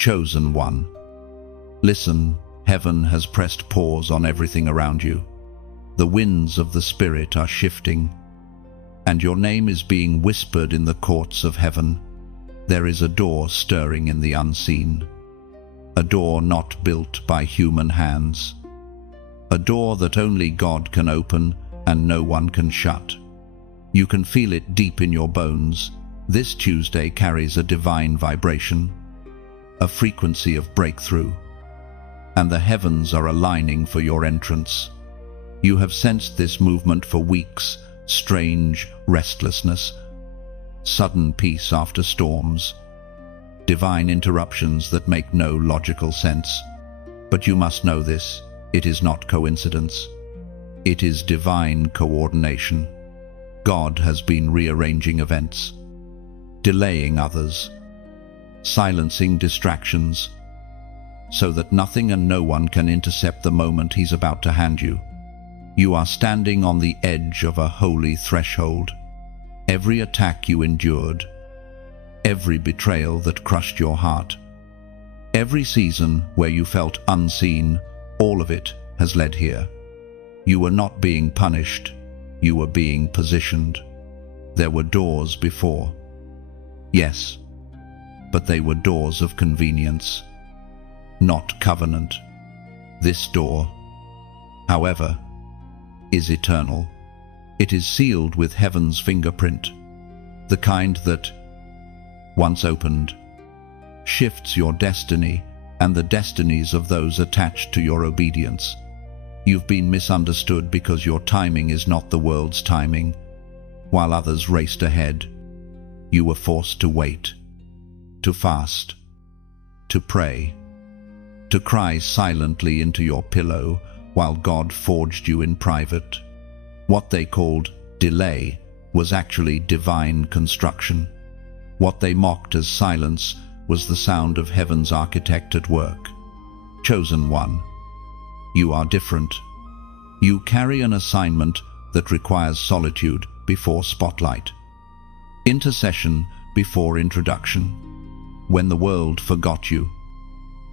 Chosen one. Listen, heaven has pressed pause on everything around you. The winds of the Spirit are shifting, and your name is being whispered in the courts of heaven. There is a door stirring in the unseen, a door not built by human hands, a door that only God can open and no one can shut. You can feel it deep in your bones. This Tuesday carries a divine vibration, a frequency of breakthrough, and the heavens are aligning for your entrance. You have sensed this movement for weeks, strange restlessness, sudden peace after storms, divine interruptions that make no logical sense. But you must know this, it is not coincidence. It is divine coordination. God has been rearranging events, delaying others, silencing distractions, so that nothing and no one can intercept the moment He's about to hand you. You are standing on the edge of a holy threshold. Every attack you endured, every betrayal that crushed your heart, every season where you felt unseen, all of it has led here. You were not being punished, you were being positioned. There were doors before. Yes, but they were doors of convenience, not covenant. This door, however, is eternal. It is sealed with heaven's fingerprint, the kind that, once opened, shifts your destiny and the destinies of those attached to your obedience. You've been misunderstood because your timing is not the world's timing. While others raced ahead, you were forced to wait, to fast, to pray, to cry silently into your pillow while God forged you in private. What they called delay was actually divine construction. What they mocked as silence was the sound of heaven's architect at work. Chosen one, you are different. You carry an assignment that requires solitude before spotlight, intercession before introduction. When the world forgot you,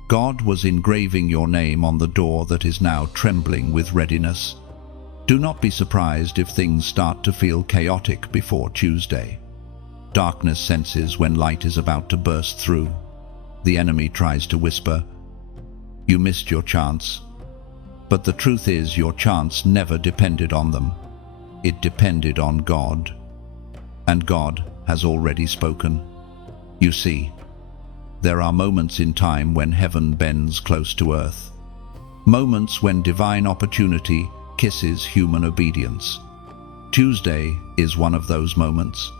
God was engraving your name on the door that is now trembling with readiness. Do not be surprised if things start to feel chaotic before Tuesday. Darkness senses when light is about to burst through. The enemy tries to whisper, "You missed your chance." But the truth is, your chance never depended on them. It depended on God. And God has already spoken. You see, there are moments in time when heaven bends close to earth. Moments when divine opportunity kisses human obedience. Tuesday is one of those moments.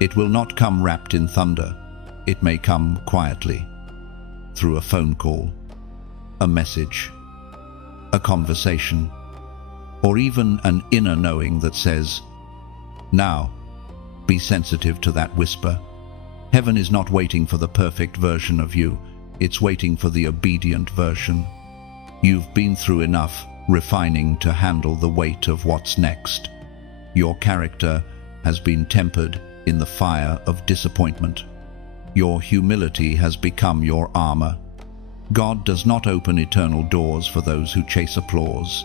It will not come wrapped in thunder. It may come quietly, through a phone call, a message, a conversation, or even an inner knowing that says, "Now, be sensitive to that whisper." Heaven is not waiting for the perfect version of you. It's waiting for the obedient version. You've been through enough refining to handle the weight of what's next. Your character has been tempered in the fire of disappointment. Your humility has become your armor. God does not open eternal doors for those who chase applause,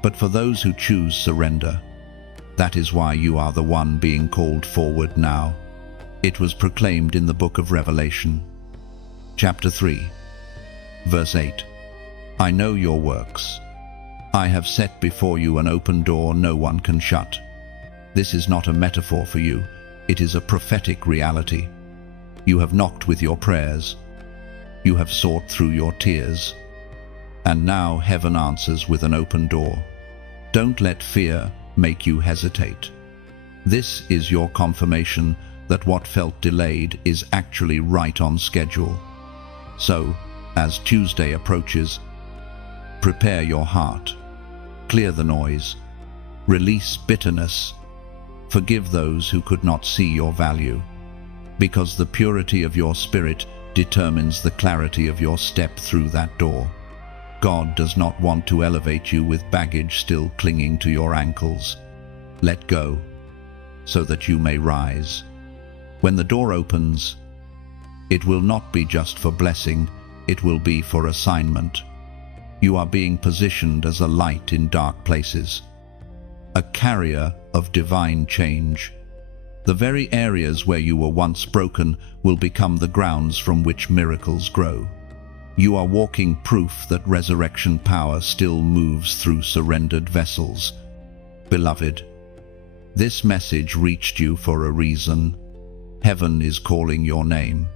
but for those who choose surrender. That is why you are the one being called forward now. It was proclaimed in the book of Revelation, chapter 3, verse 8. "I know your works. I have set before you an open door no one can shut." This is not a metaphor for you. It is a prophetic reality. You have knocked with your prayers. You have sought through your tears. And now heaven answers with an open door. Don't let fear make you hesitate. This is your confirmation that what felt delayed is actually right on schedule. So, as Tuesday approaches, prepare your heart. Clear the noise. Release bitterness. Forgive those who could not see your value. Because the purity of your spirit determines the clarity of your step through that door. God does not want to elevate you with baggage still clinging to your ankles. Let go, so that you may rise. When the door opens, It will not be just for blessing, it will be for assignment. You are being positioned as a light in dark places, a carrier of divine change. The very areas where you were once broken will become the grounds from which miracles grow. You are walking proof that resurrection power still moves through surrendered vessels. Beloved, this message reached you for a reason. Heaven is calling your name.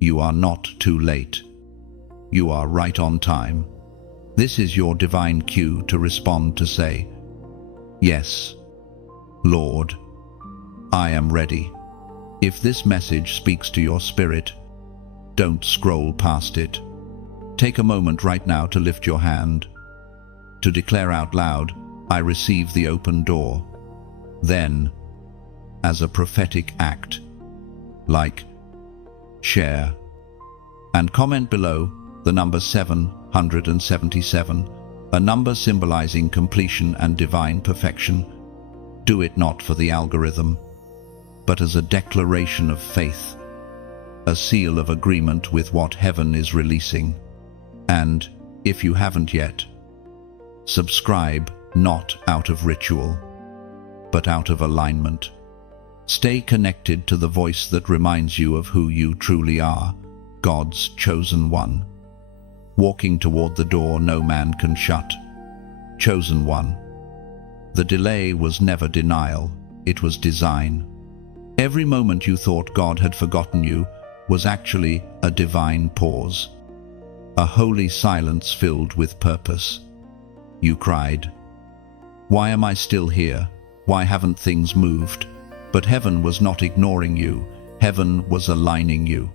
You are not too late. You are right on time. This is your divine cue to respond, to say, "Yes, Lord, I am ready." If this message speaks to your spirit, don't scroll past it. Take a moment right now to lift your hand, to declare out loud, "I receive the open door." Then, as a prophetic act, like, share, and comment below the number 777, a number symbolizing completion and divine perfection. Do it not for the algorithm, but as a declaration of faith, a seal of agreement with what heaven is releasing. And, if you haven't yet, subscribe, not out of ritual, but out of alignment. Stay connected to the voice that reminds you of who you truly are, God's chosen one. Walking toward the door no man can shut. Chosen one. The delay was never denial, it was design. Every moment you thought God had forgotten you was actually a divine pause, a holy silence filled with purpose. You cried, "Why am I still here? Why haven't things moved?" But heaven was not ignoring you. Heaven was aligning you.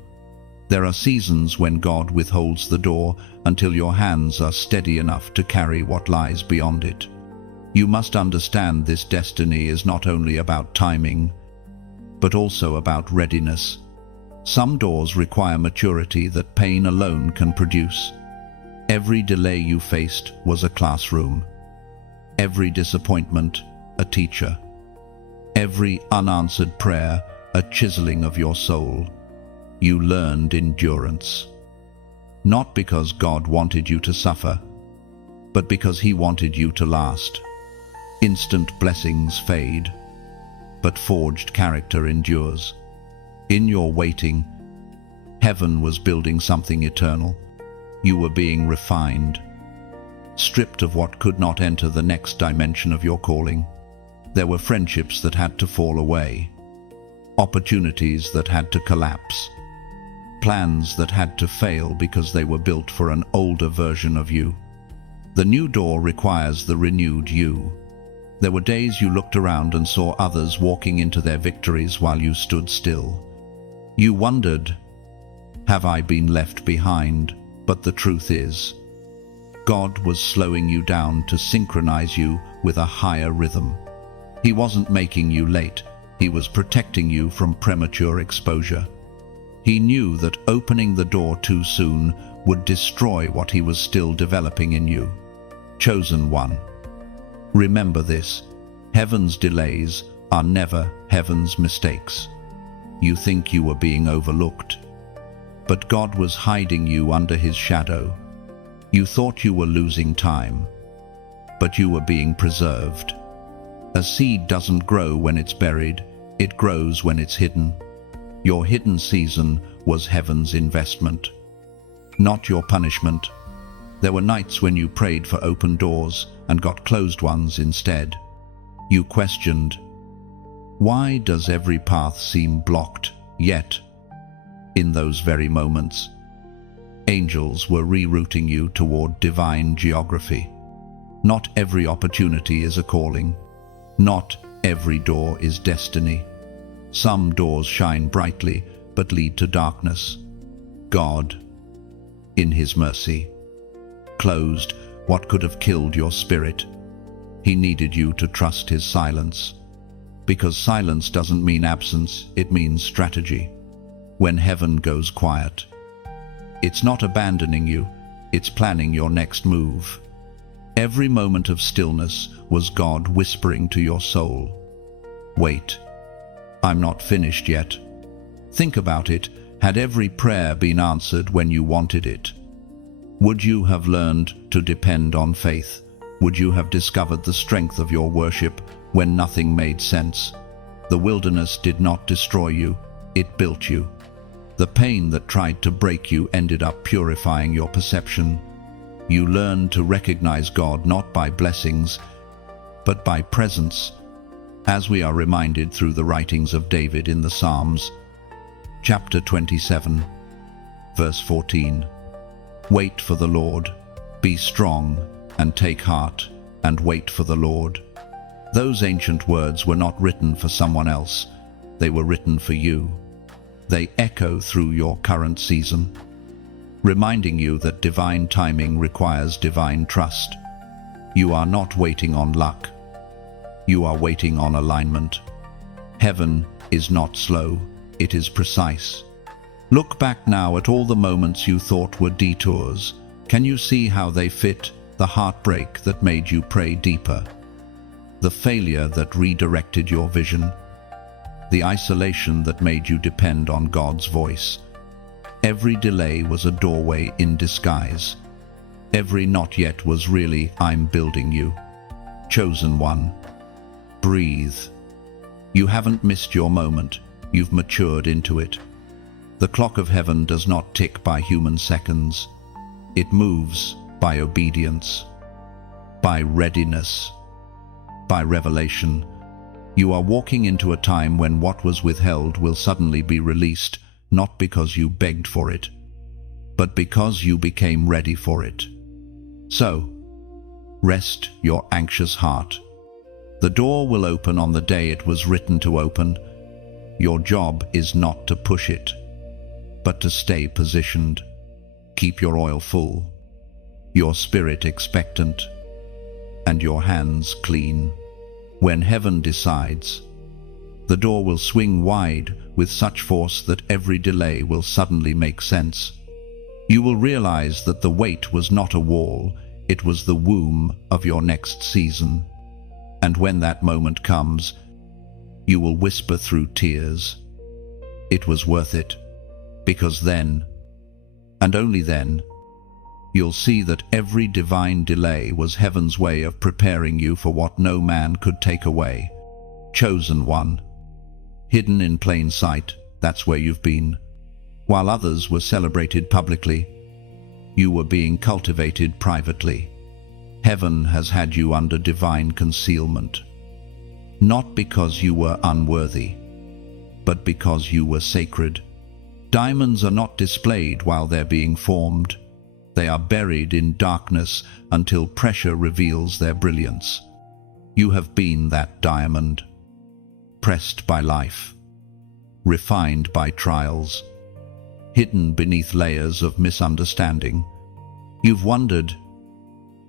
There are seasons when God withholds the door until your hands are steady enough to carry what lies beyond it. You must understand this destiny is not only about timing, but also about readiness. Some doors require maturity that pain alone can produce. Every delay you faced was a classroom. Every disappointment, a teacher. Every unanswered prayer, a chiseling of your soul. You learned endurance. Not because God wanted you to suffer, but because He wanted you to last. Instant blessings fade, but forged character endures. In your waiting, heaven was building something eternal. You were being refined, stripped of what could not enter the next dimension of your calling. There were friendships that had to fall away, opportunities that had to collapse, plans that had to fail because they were built for an older version of you. The new door requires the renewed you. There were days you looked around and saw others walking into their victories while you stood still. You wondered, "Have I been left behind?" But the truth is, God was slowing you down to synchronize you with a higher rhythm. He wasn't making you late, He was protecting you from premature exposure. He knew that opening the door too soon would destroy what He was still developing in you. Chosen one. Remember this, heaven's delays are never heaven's mistakes. You think you were being overlooked, but God was hiding you under His shadow. You thought you were losing time, but you were being preserved. A seed doesn't grow when it's buried, it grows when it's hidden. Your hidden season was heaven's investment, not your punishment. There were nights when you prayed for open doors and got closed ones instead. You questioned, why does every path seem blocked? Yet, in those very moments, angels were rerouting you toward divine geography. Not every opportunity is a calling. Not every door is destiny. Some doors shine brightly but lead to darkness. God, in His mercy, closed what could have killed your spirit. He needed you to trust His silence. Because silence doesn't mean absence, it means strategy. When heaven goes quiet, it's not abandoning you, it's planning your next move. Every moment of stillness was God whispering to your soul, wait, I'm not finished yet. Think about it. Had every prayer been answered when you wanted it? Would you have learned to depend on faith? Would you have discovered the strength of your worship when nothing made sense? The wilderness did not destroy you, it built you. The pain that tried to break you ended up purifying your perception. You learned to recognize God not by blessings, but by presence, as we are reminded through the writings of David in the Psalms. Chapter 27, verse 14. Wait for the Lord, be strong, and take heart, and wait for the Lord. Those ancient words were not written for someone else, they were written for you. They echo through your current season, reminding you that divine timing requires divine trust. You are not waiting on luck. You are waiting on alignment. Heaven is not slow, it is precise. Look back now at all the moments you thought were detours. Can you see how they fit? The heartbreak that made you pray deeper, the failure that redirected your vision, the isolation that made you depend on God's voice. Every delay was a doorway in disguise. Every not yet was really, I'm building you. Chosen one. Breathe. You haven't missed your moment, you've matured into it. The clock of heaven does not tick by human seconds. It moves by obedience, by readiness, by revelation. You are walking into a time when what was withheld will suddenly be released, not because you begged for it, but because you became ready for it. So, rest your anxious heart. The door will open on the day it was written to open. Your job is not to push it, but to stay positioned. Keep your oil full, your spirit expectant, and your hands clean. When heaven decides, the door will swing wide with such force that every delay will suddenly make sense. You will realize that the wait was not a wall, it was the womb of your next season. And when that moment comes, you will whisper through tears, it was worth it, because then, and only then, you'll see that every divine delay was heaven's way of preparing you for what no man could take away. Chosen one. Hidden in plain sight, that's where you've been. While others were celebrated publicly, you were being cultivated privately. Heaven has had you under divine concealment. Not because you were unworthy, but because you were sacred. Diamonds are not displayed while they're being formed. They are buried in darkness until pressure reveals their brilliance. You have been that diamond, pressed by life, refined by trials, hidden beneath layers of misunderstanding. You've wondered,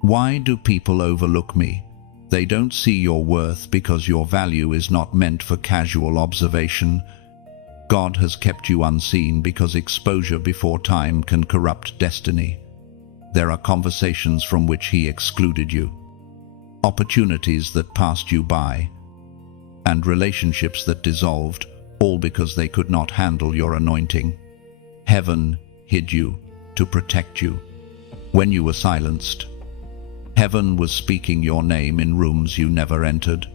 why do people overlook me? They don't see your worth because your value is not meant for casual observation. God has kept you unseen because exposure before time can corrupt destiny. There are conversations from which He excluded you, opportunities that passed you by, and relationships that dissolved, all because they could not handle your anointing. Heaven hid you to protect you. When you were silenced, heaven was speaking your name in rooms you never entered.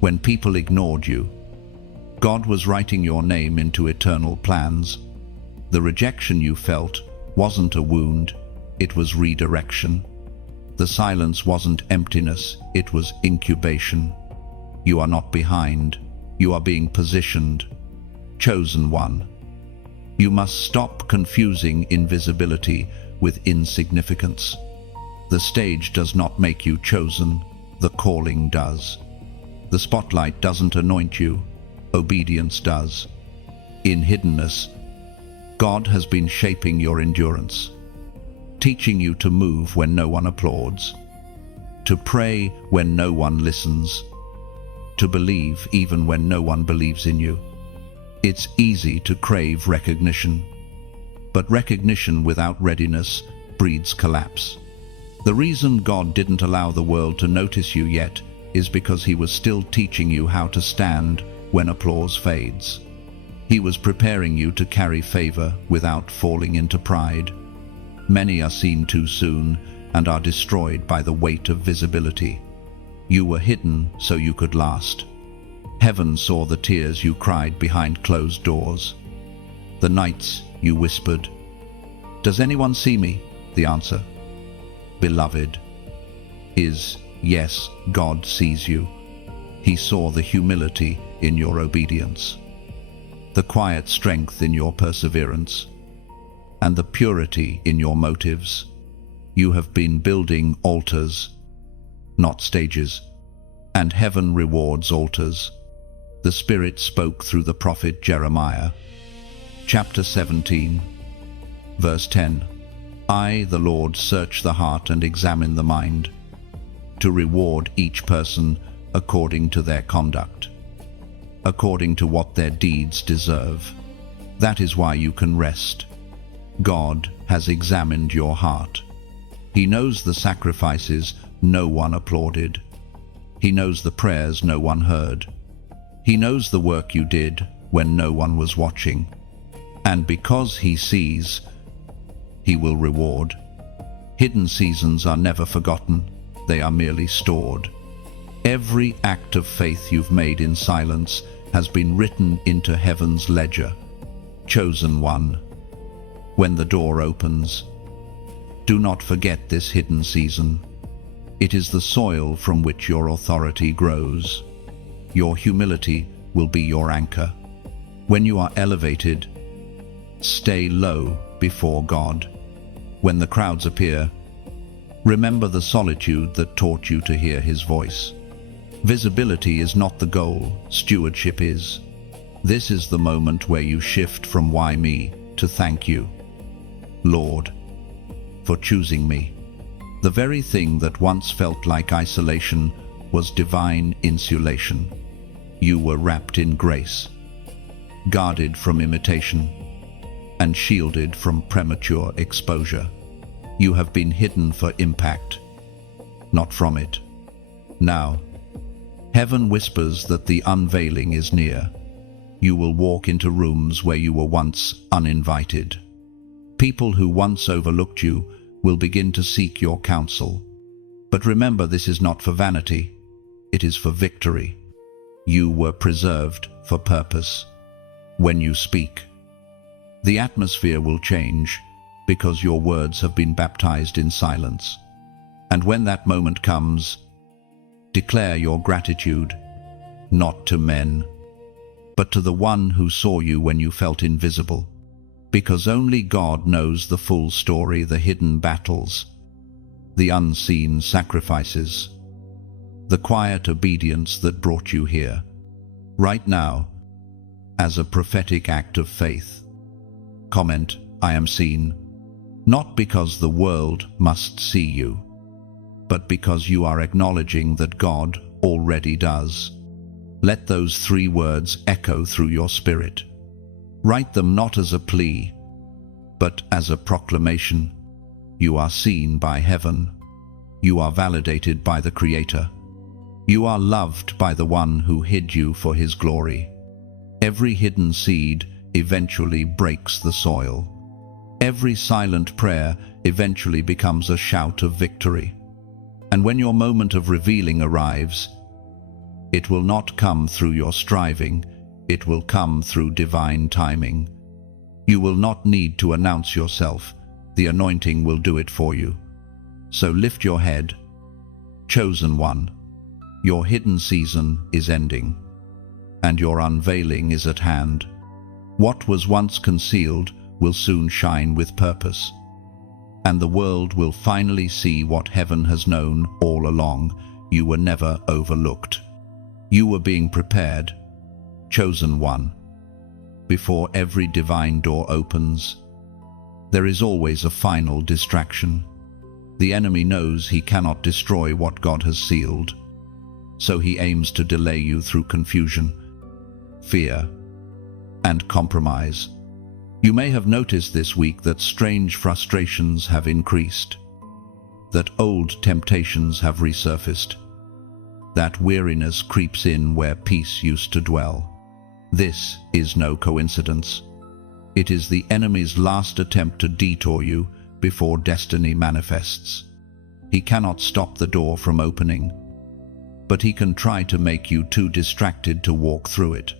When people ignored you, God was writing your name into eternal plans. The rejection you felt wasn't a wound, it was redirection. The silence wasn't emptiness, it was incubation. You are not behind, you are being positioned. Chosen one. You must stop confusing invisibility with insignificance. The stage does not make you chosen, the calling does. The spotlight doesn't anoint you, obedience does. In hiddenness, God has been shaping your endurance, teaching you to move when no one applauds, to pray when no one listens, to believe even when no one believes in you. It's easy to crave recognition, but recognition without readiness breeds collapse. The reason God didn't allow the world to notice you yet is because He was still teaching you how to stand when applause fades. He was preparing you to carry favor without falling into pride. Many are seen too soon and are destroyed by the weight of visibility. You were hidden so you could last. Heaven saw the tears you cried behind closed doors, the nights you whispered, "Does anyone see me?" The answer, beloved, is yes, God sees you. He saw the humility in your obedience, the quiet strength in your perseverance, and the purity in your motives. You have been building altars, not stages, and heaven rewards altars. The Spirit spoke through the prophet Jeremiah. Chapter 17, verse 10. I, the Lord, search the heart and examine the mind, to reward each person according to their conduct, according to what their deeds deserve. That is why you can rest. God has examined your heart. He knows the sacrifices no one applauded. He knows the prayers no one heard. He knows the work you did when no one was watching. And because He sees, He will reward. Hidden seasons are never forgotten. They are merely stored. Every act of faith you've made in silence has been written into heaven's ledger. Chosen one. When the door opens, do not forget this hidden season. It is the soil from which your authority grows. Your humility will be your anchor. When you are elevated, stay low before God. When the crowds appear, remember the solitude that taught you to hear His voice. Visibility is not the goal, stewardship is. This is the moment where you shift from why me to thank you, Lord, for choosing me. The very thing that once felt like isolation was divine insulation. You were wrapped in grace, guarded from imitation, and shielded from premature exposure. You have been hidden for impact, not from it. Now, heaven whispers that the unveiling is near. You will walk into rooms where you were once uninvited. People who once overlooked you will begin to seek your counsel. But remember, this is not for vanity. It is for victory. You were preserved for purpose. When you speak, the atmosphere will change because your words have been baptized in silence. And when that moment comes, declare your gratitude, not to men, but to the one who saw you when you felt invisible. Because only God knows the full story, the hidden battles, the unseen sacrifices, the quiet obedience that brought you here. Right now, as a prophetic act of faith, comment, I am seen, not because the world must see you, but because you are acknowledging that God already does. Let those 3 words echo through your spirit. Write them not as a plea, but as a proclamation. You are seen by heaven. You are validated by the Creator. You are loved by the one who hid you for His glory. Every hidden seed eventually breaks the soil. Every silent prayer eventually becomes a shout of victory. And when your moment of revealing arrives, it will not come through your striving, it will come through divine timing. You will not need to announce yourself, the anointing will do it for you. So lift your head, chosen one. Your hidden season is ending, and your unveiling is at hand. What was once concealed will soon shine with purpose, and the world will finally see what heaven has known all along. You were never overlooked. You were being prepared, chosen one. Before every divine door opens, there is always a final distraction. The enemy knows he cannot destroy what God has sealed, so he aims to delay you through confusion, fear, and compromise. You may have noticed this week that strange frustrations have increased, that old temptations have resurfaced, that weariness creeps in where peace used to dwell. This is no coincidence. It is the enemy's last attempt to detour you before destiny manifests. He cannot stop the door from opening, but he can try to make you too distracted to walk through it.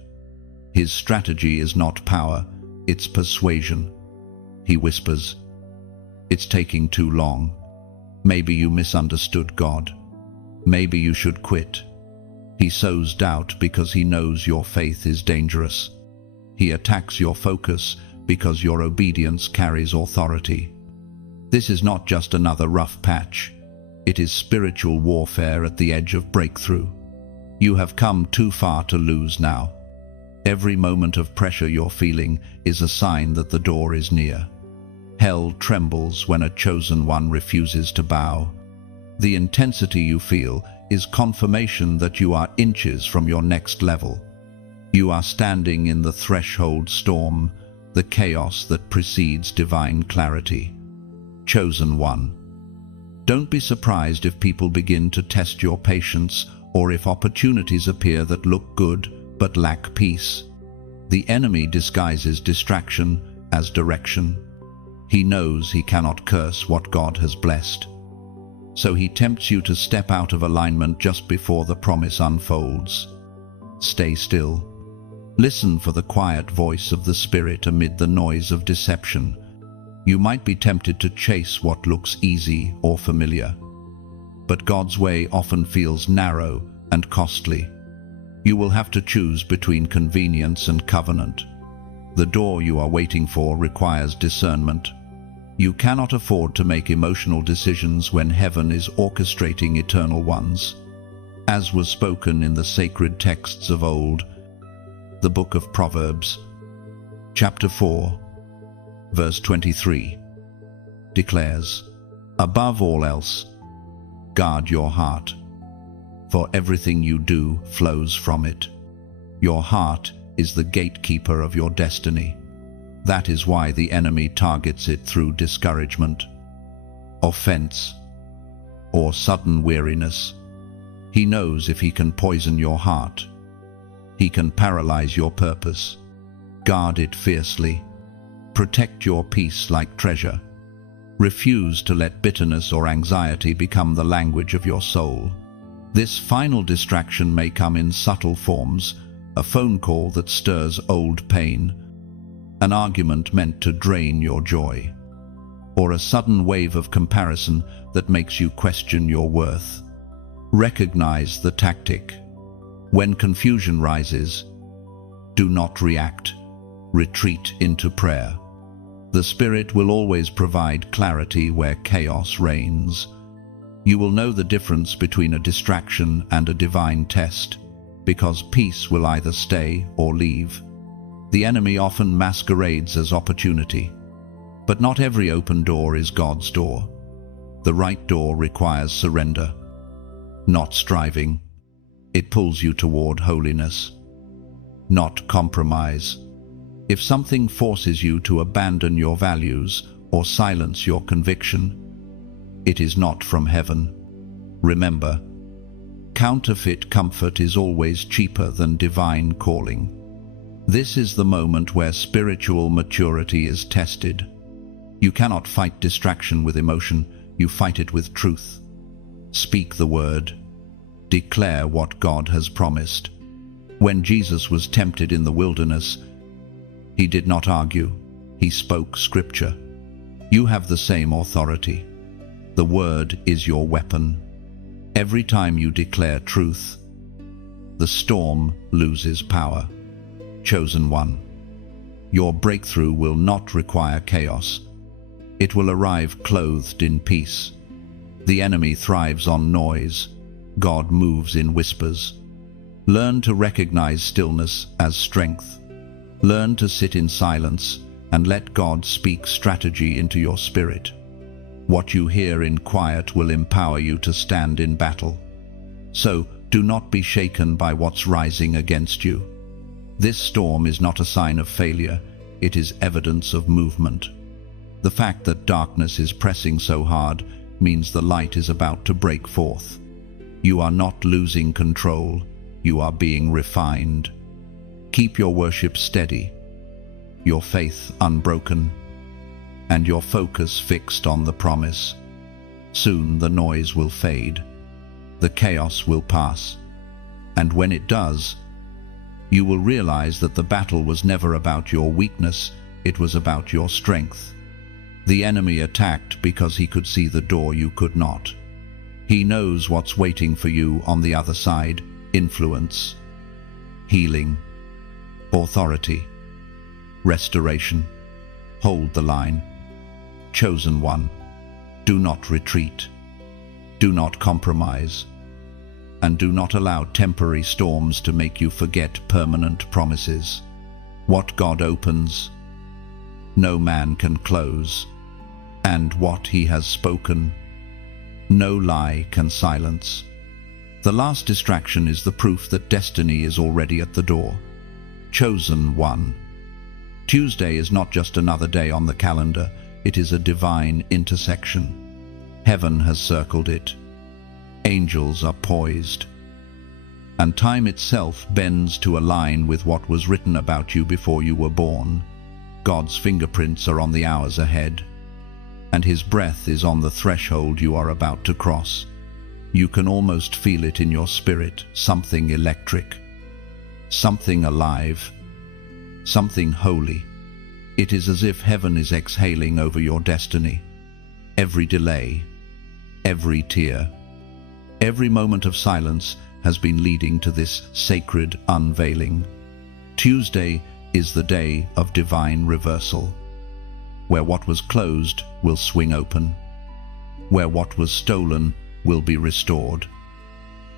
His strategy is not power, it's persuasion. He whispers, "It's taking too long. Maybe you misunderstood God. Maybe you should quit." He sows doubt because he knows your faith is dangerous. He attacks your focus because your obedience carries authority. This is not just another rough patch. It is spiritual warfare at the edge of breakthrough. You have come too far to lose now. Every moment of pressure you're feeling is a sign that the door is near. Hell trembles when a chosen one refuses to bow. The intensity you feel is confirmation that you are inches from your next level. You are standing in the threshold storm, the chaos that precedes divine clarity. Chosen one. Don't be surprised if people begin to test your patience or if opportunities appear that look good but lack peace. The enemy disguises distraction as direction. He knows he cannot curse what God has blessed. So he tempts you to step out of alignment just before the promise unfolds. Stay still. Listen for the quiet voice of the Spirit amid the noise of deception. You might be tempted to chase what looks easy or familiar, but God's way often feels narrow and costly. You will have to choose between convenience and covenant. The door you are waiting for requires discernment. You cannot afford to make emotional decisions when heaven is orchestrating eternal ones. As was spoken in the sacred texts of old, the book of Proverbs, chapter 4, verse 23, declares, "Above all else, guard your heart, for everything you do flows from it." Your heart is the gatekeeper of your destiny. That is why the enemy targets it through discouragement, offense, or sudden weariness. He knows if he can poison your heart, he can paralyze your purpose. Guard it fiercely. Protect your peace like treasure. Refuse to let bitterness or anxiety become the language of your soul. This final distraction may come in subtle forms, a phone call that stirs old pain, an argument meant to drain your joy, or a sudden wave of comparison that makes you question your worth. Recognize the tactic. When confusion rises, do not react. Retreat into prayer. The Spirit will always provide clarity where chaos reigns. You will know the difference between a distraction and a divine test, because peace will either stay or leave. The enemy often masquerades as opportunity, but not every open door is God's door. The right door requires surrender, not striving. It pulls you toward holiness, not compromise. If something forces you to abandon your values or silence your conviction, it is not from heaven. Remember, counterfeit comfort is always cheaper than divine calling. This is the moment where spiritual maturity is tested. You cannot fight distraction with emotion, you fight it with truth. Speak the word. Declare what God has promised. When Jesus was tempted in the wilderness, he did not argue, he spoke scripture. You have the same authority. The word is your weapon. Every time you declare truth, the storm loses power. Chosen one. Your breakthrough will not require chaos. It will arrive clothed in peace. The enemy thrives on noise. God moves in whispers. Learn to recognize stillness as strength. Learn to sit in silence and let God speak strategy into your spirit. What you hear in quiet will empower you to stand in battle. So, do not be shaken by what's rising against you. This storm is not a sign of failure, it is evidence of movement. The fact that darkness is pressing so hard means the light is about to break forth. You are not losing control, you are being refined. Keep your worship steady, your faith unbroken, and your focus fixed on the promise. Soon the noise will fade, the chaos will pass, and when it does, you will realize that the battle was never about your weakness, it was about your strength. The enemy attacked because he could see the door you could not. He knows what's waiting for you on the other side: influence, healing, authority, restoration. Hold the line. Chosen one, do not retreat. Do not compromise. And do not allow temporary storms to make you forget permanent promises. What God opens, no man can close. And what he has spoken, no lie can silence. The last distraction is the proof that destiny is already at the door. Chosen one. Tuesday is not just another day on the calendar, it is a divine intersection. Heaven has circled it. Angels are poised. And time itself bends to align with what was written about you before you were born. God's fingerprints are on the hours ahead, and his breath is on the threshold you are about to cross. You can almost feel it in your spirit, something electric, something alive, something holy. It is as if heaven is exhaling over your destiny. Every delay, every tear, every moment of silence has been leading to this sacred unveiling. Tuesday is the day of divine reversal, where what was closed will swing open, where what was stolen will be restored,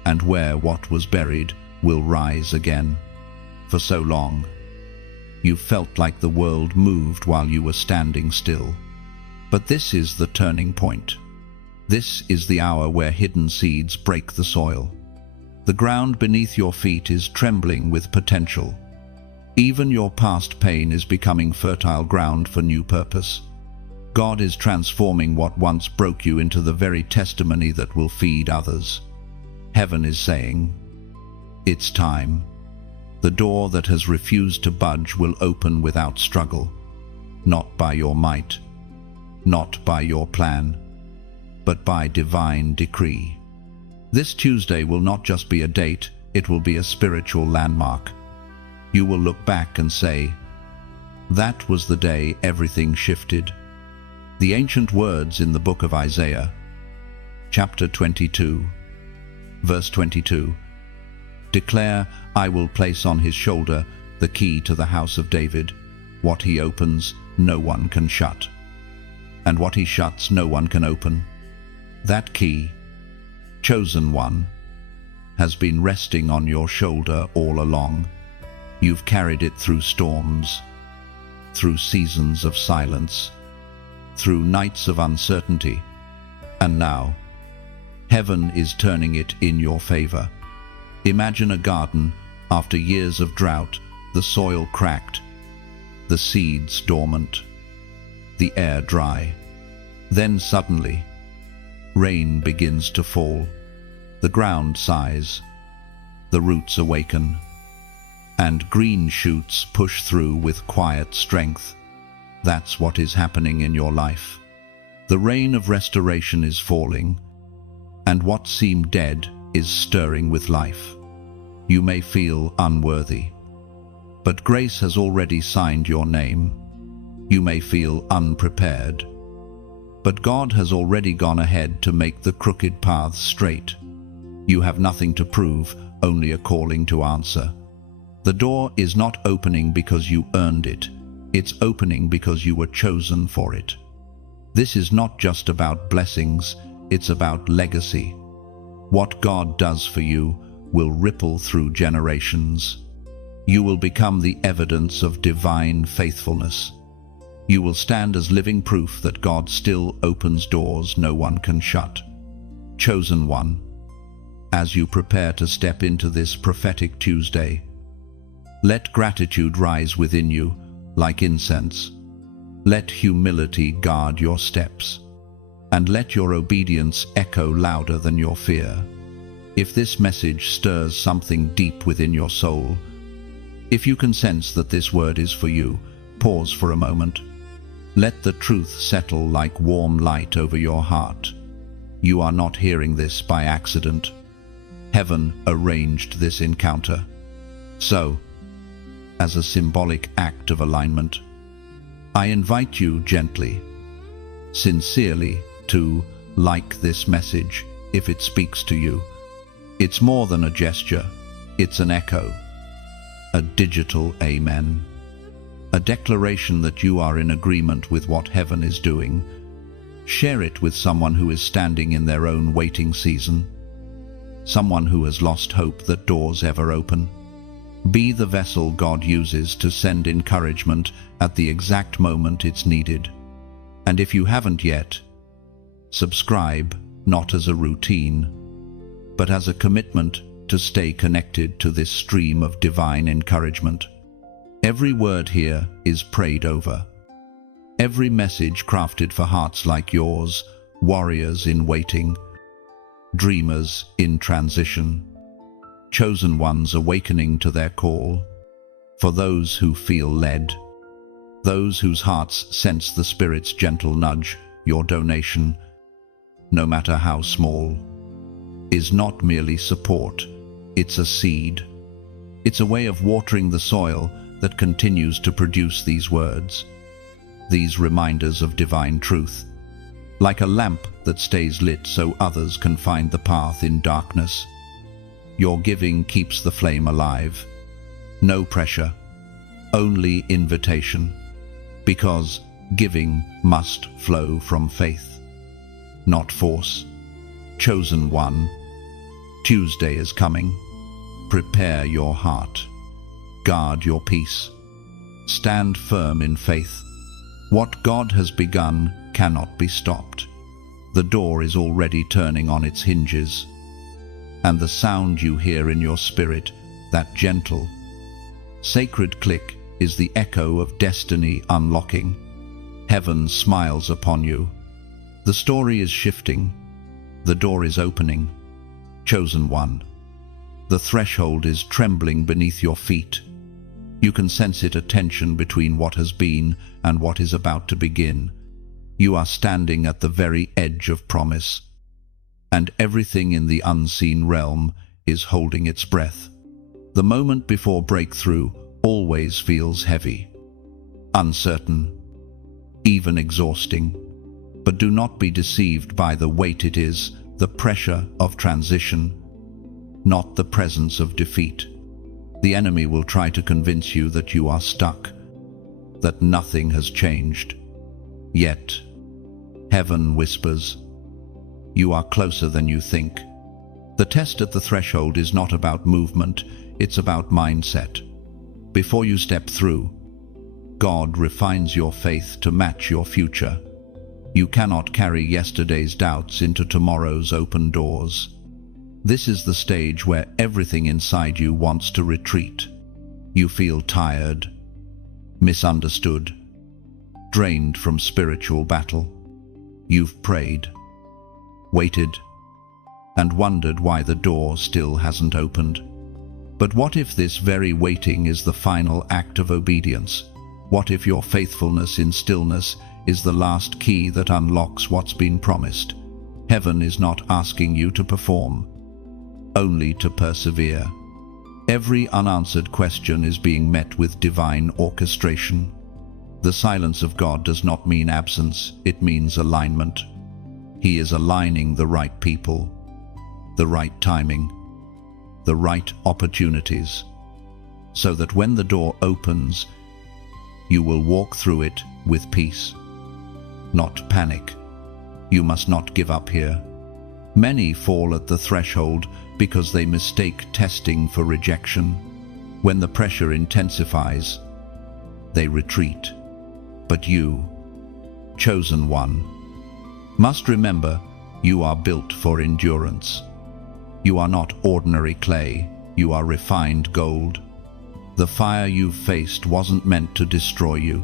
and where what was buried will rise again. For so long, you felt like the world moved while you were standing still. But this is the turning point. This is the hour where hidden seeds break the soil. The ground beneath your feet is trembling with potential. Even your past pain is becoming fertile ground for new purpose. God is transforming what once broke you into the very testimony that will feed others. Heaven is saying, it's time. The door that has refused to budge will open without struggle, not by your might, not by your plan, but by divine decree. This Tuesday will not just be a date, it will be a spiritual landmark. You will look back and say, that was the day everything shifted. The ancient words in the book of Isaiah, chapter 22, verse 22, declare, I will place on his shoulder the key to the house of David. What he opens, no one can shut, and what he shuts, no one can open. That key, chosen one, has been resting on your shoulder all along. You've carried it through storms, through seasons of silence, through nights of uncertainty, and now, heaven is turning it in your favor. Imagine a garden after years of drought, the soil cracked, the seeds dormant, the air dry. Then suddenly, rain begins to fall, the ground sighs, the roots awaken, and green shoots push through with quiet strength. That's what is happening in your life. The rain of restoration is falling, and what seemed dead is stirring with life. You may feel unworthy, but grace has already signed your name. You may feel unprepared, but God has already gone ahead to make the crooked paths straight. You have nothing to prove, only a calling to answer. The door is not opening because you earned it. It's opening because you were chosen for it. This is not just about blessings, it's about legacy. What God does for you will ripple through generations. You will become the evidence of divine faithfulness. You will stand as living proof that God still opens doors no one can shut. Chosen one, as you prepare to step into this prophetic Tuesday, let gratitude rise within you like incense. Let humility guard your steps, and let your obedience echo louder than your fear. If this message stirs something deep within your soul, If you can sense that this word is for you, pause for a moment. Let the truth settle like warm light over your heart. You are not hearing this by accident. Heaven arranged this encounter. So, as a symbolic act of alignment, I invite you gently, sincerely, to like this message if it speaks to you. It's more than a gesture, it's an echo, a digital amen, a declaration that you are in agreement with what heaven is doing. Share it with someone who is standing in their own waiting season, someone who has lost hope that doors ever open. Be the vessel God uses to send encouragement at the exact moment it's needed. And if you haven't yet, subscribe, not as a routine, but as a commitment to stay connected to this stream of divine encouragement. Every word here is prayed over. Every message crafted for hearts like yours, warriors in waiting, dreamers in transition, chosen ones awakening to their call. For those who feel led, those whose hearts sense the Spirit's gentle nudge, your donation, no matter how small, is not merely support, it's a seed. It's a way of watering the soil that continues to produce these words, these reminders of divine truth, like a lamp that stays lit so others can find the path in darkness. Your giving keeps the flame alive. No pressure, only invitation, because giving must flow from faith, not force. Chosen one, Tuesday is coming. Prepare your heart. Guard your peace. Stand firm in faith. What God has begun cannot be stopped. The door is already turning on its hinges, and the sound you hear in your spirit, that gentle, sacred click, is the echo of destiny unlocking. Heaven smiles upon you. The story is shifting. The door is opening. Chosen one, the threshold is trembling beneath your feet. You can sense it, a tension between what has been and what is about to begin. You are standing at the very edge of promise, and everything in the unseen realm is holding its breath. The moment before breakthrough always feels heavy, uncertain, even exhausting. But do not be deceived by the weight. It is the pressure of transition, not the presence of defeat. The enemy will try to convince you that you are stuck, that nothing has changed. Yet, heaven whispers, you are closer than you think. The test at the threshold is not about movement, it's about mindset. Before you step through, God refines your faith to match your future. You cannot carry yesterday's doubts into tomorrow's open doors. This is the stage where everything inside you wants to retreat. You feel tired, misunderstood, drained from spiritual battle. You've prayed, waited, and wondered why the door still hasn't opened. But what if this very waiting is the final act of obedience? What if your faithfulness in stillness is the last key that unlocks what's been promised? Heaven is not asking you to perform, only to persevere. Every unanswered question is being met with divine orchestration. The silence of God does not mean absence, it means alignment. He is aligning the right people, the right timing, the right opportunities, so that when the door opens, you will walk through it with peace, not panic. You must not give up here. Many fall at the threshold because they mistake testing for rejection. When the pressure intensifies, they retreat. But you, chosen one, must remember you are built for endurance. You are not ordinary clay, you are refined gold. The fire you've faced wasn't meant to destroy you,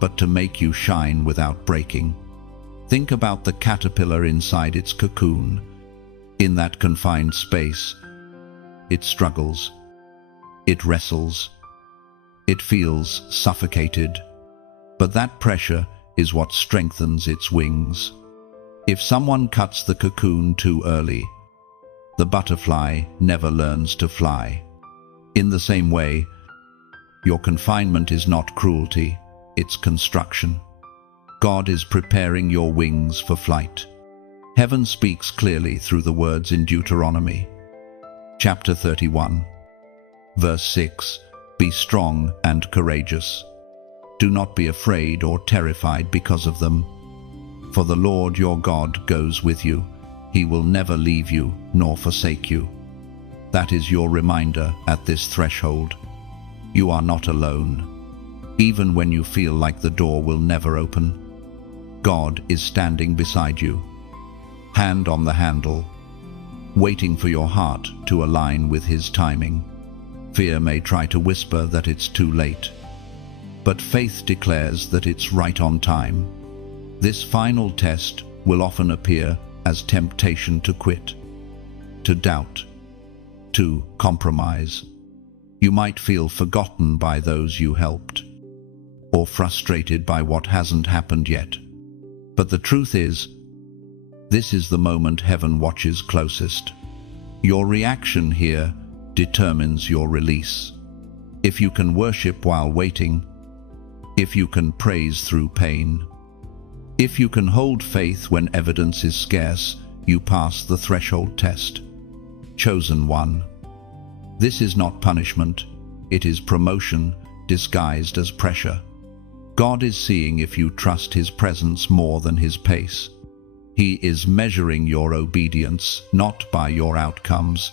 but to make you shine without breaking. Think about the caterpillar inside its cocoon. In that confined space, it struggles, it wrestles, It feels suffocated, but that pressure is what strengthens its wings. If someone cuts the cocoon too early, the butterfly never learns to fly. In the same way, your confinement is not cruelty, it's construction. God is preparing your wings for flight. Heaven speaks clearly through the words in Deuteronomy, chapter 31, verse 6, "Be strong and courageous. Do not be afraid or terrified because of them. For the Lord your God goes with you. He will never leave you nor forsake you." That is your reminder at this threshold. You are not alone. Even when you feel like the door will never open, God is standing beside you, hand on the handle, waiting for your heart to align with His timing. Fear may try to whisper that it's too late, but faith declares that it's right on time. This final test will often appear as temptation to quit, to doubt, to compromise. You might feel forgotten by those you helped, or frustrated by what hasn't happened yet. But the truth is, this is the moment heaven watches closest. Your reaction here determines your release. If you can worship while waiting, if you can praise through pain, if you can hold faith when evidence is scarce, you pass the threshold test. Chosen one. This is not punishment, it is promotion disguised as pressure. God is seeing if you trust His presence more than His pace. He is measuring your obedience not by your outcomes,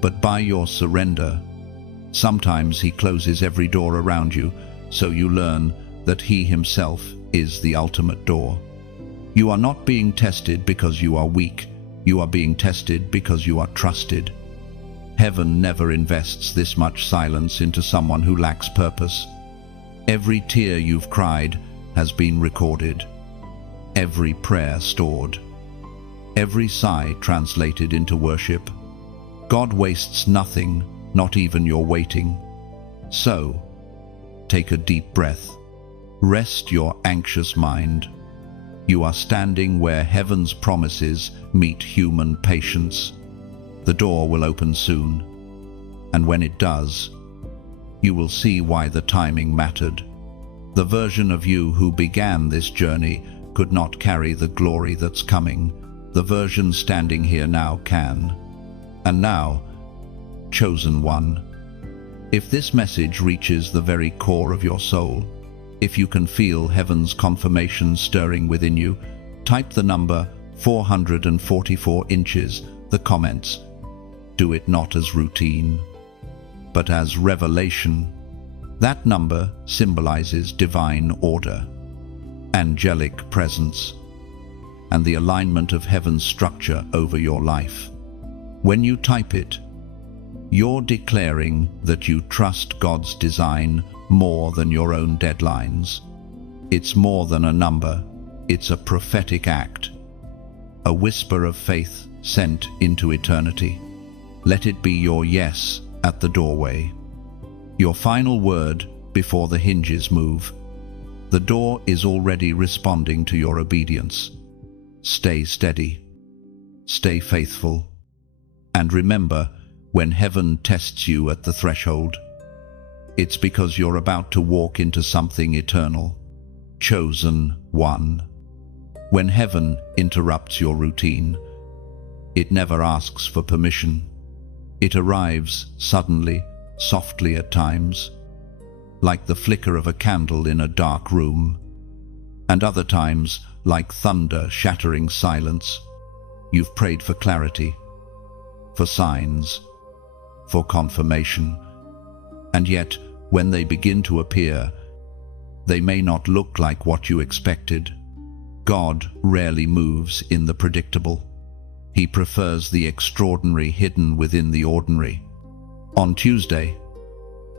but by your surrender. Sometimes He closes every door around you, so you learn that He Himself is the ultimate door. You are not being tested because you are weak. You are being tested because you are trusted. Heaven never invests this much silence into someone who lacks purpose. Every tear you've cried has been recorded, every prayer stored, every sigh translated into worship. God wastes nothing, not even your waiting. So, take a deep breath. Rest your anxious mind. You are standing where heaven's promises meet human patience. The door will open soon, and when it does, you will see why the timing mattered. The version of you who began this journey could not carry the glory that's coming. The version standing here now can. And now, chosen one, if this message reaches the very core of your soul, if you can feel heaven's confirmation stirring within you, type the number 444 inches, the comments. Do it not as routine, but as revelation. That number symbolizes divine order, angelic presence, and the alignment of heaven's structure over your life. When you type it, you're declaring that you trust God's design more than your own deadlines. It's more than a number, it's a prophetic act, a whisper of faith sent into eternity. Let it be your yes at the doorway, your final word before the hinges move. The door is already responding to your obedience. Stay steady, stay faithful, and remember, when heaven tests you at the threshold, it's because you're about to walk into something eternal. Chosen one. When heaven interrupts your routine, it never asks for permission. It arrives suddenly, softly at times, like the flicker of a candle in a dark room, and other times like thunder shattering silence. You've prayed for clarity, for signs, for confirmation, and yet, when they begin to appear, they may not look like what you expected. God rarely moves in the predictable. He prefers the extraordinary hidden within the ordinary. On Tuesday,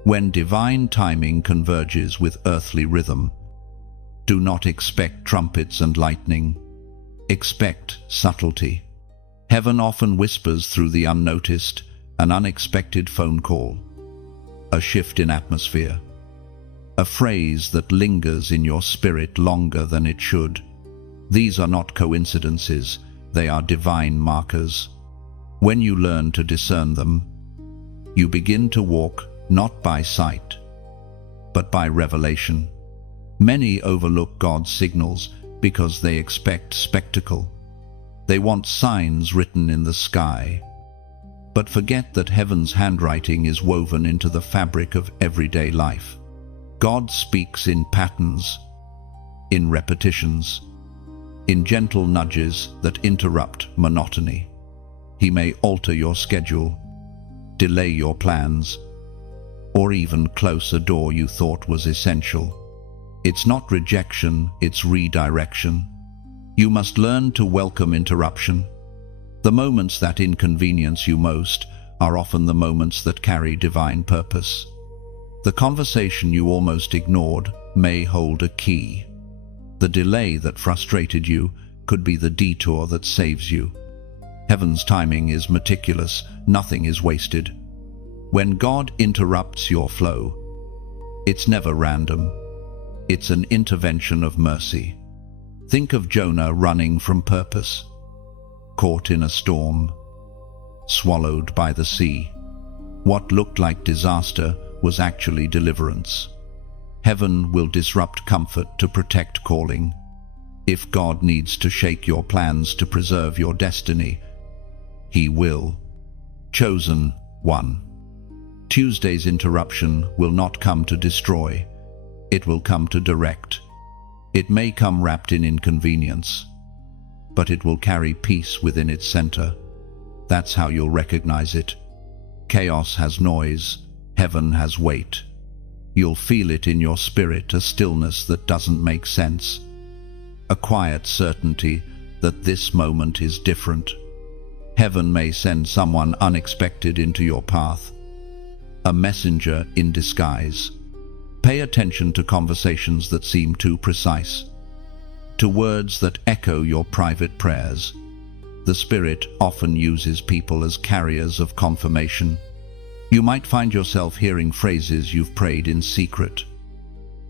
when divine timing converges with earthly rhythm, do not expect trumpets and lightning. Expect subtlety. Heaven often whispers through the unnoticed, an unexpected phone call, a shift in atmosphere, a phrase that lingers in your spirit longer than it should. These are not coincidences, they are divine markers. When you learn to discern them, you begin to walk not by sight, but by revelation. Many overlook God's signals because they expect spectacle. They want signs written in the sky, but forget that heaven's handwriting is woven into the fabric of everyday life. God speaks in patterns, in repetitions, in gentle nudges that interrupt monotony. He may alter your schedule, delay your plans, or even close a door you thought was essential. It's not rejection, it's redirection. You must learn to welcome interruption. The moments that inconvenience you most are often the moments that carry divine purpose. The conversation you almost ignored may hold a key. The delay that frustrated you could be the detour that saves you. Heaven's timing is meticulous, nothing is wasted. When God interrupts your flow, it's never random. It's an intervention of mercy. Think of Jonah running from purpose, caught in a storm, swallowed by the sea. What looked like disaster was actually deliverance. Heaven will disrupt comfort to protect calling. If God needs to shake your plans to preserve your destiny, He will. Chosen one. Tuesday's interruption will not come to destroy. It will come to direct. It may come wrapped in inconvenience, but it will carry peace within its center. That's how you'll recognize it. Chaos has noise, heaven has weight. You'll feel it in your spirit, a stillness that doesn't make sense. A quiet certainty that this moment is different. Heaven may send someone unexpected into your path, a messenger in disguise. Pay attention to conversations that seem too precise, to words that echo your private prayers. The Spirit often uses people as carriers of confirmation. You might find yourself hearing phrases you've prayed in secret,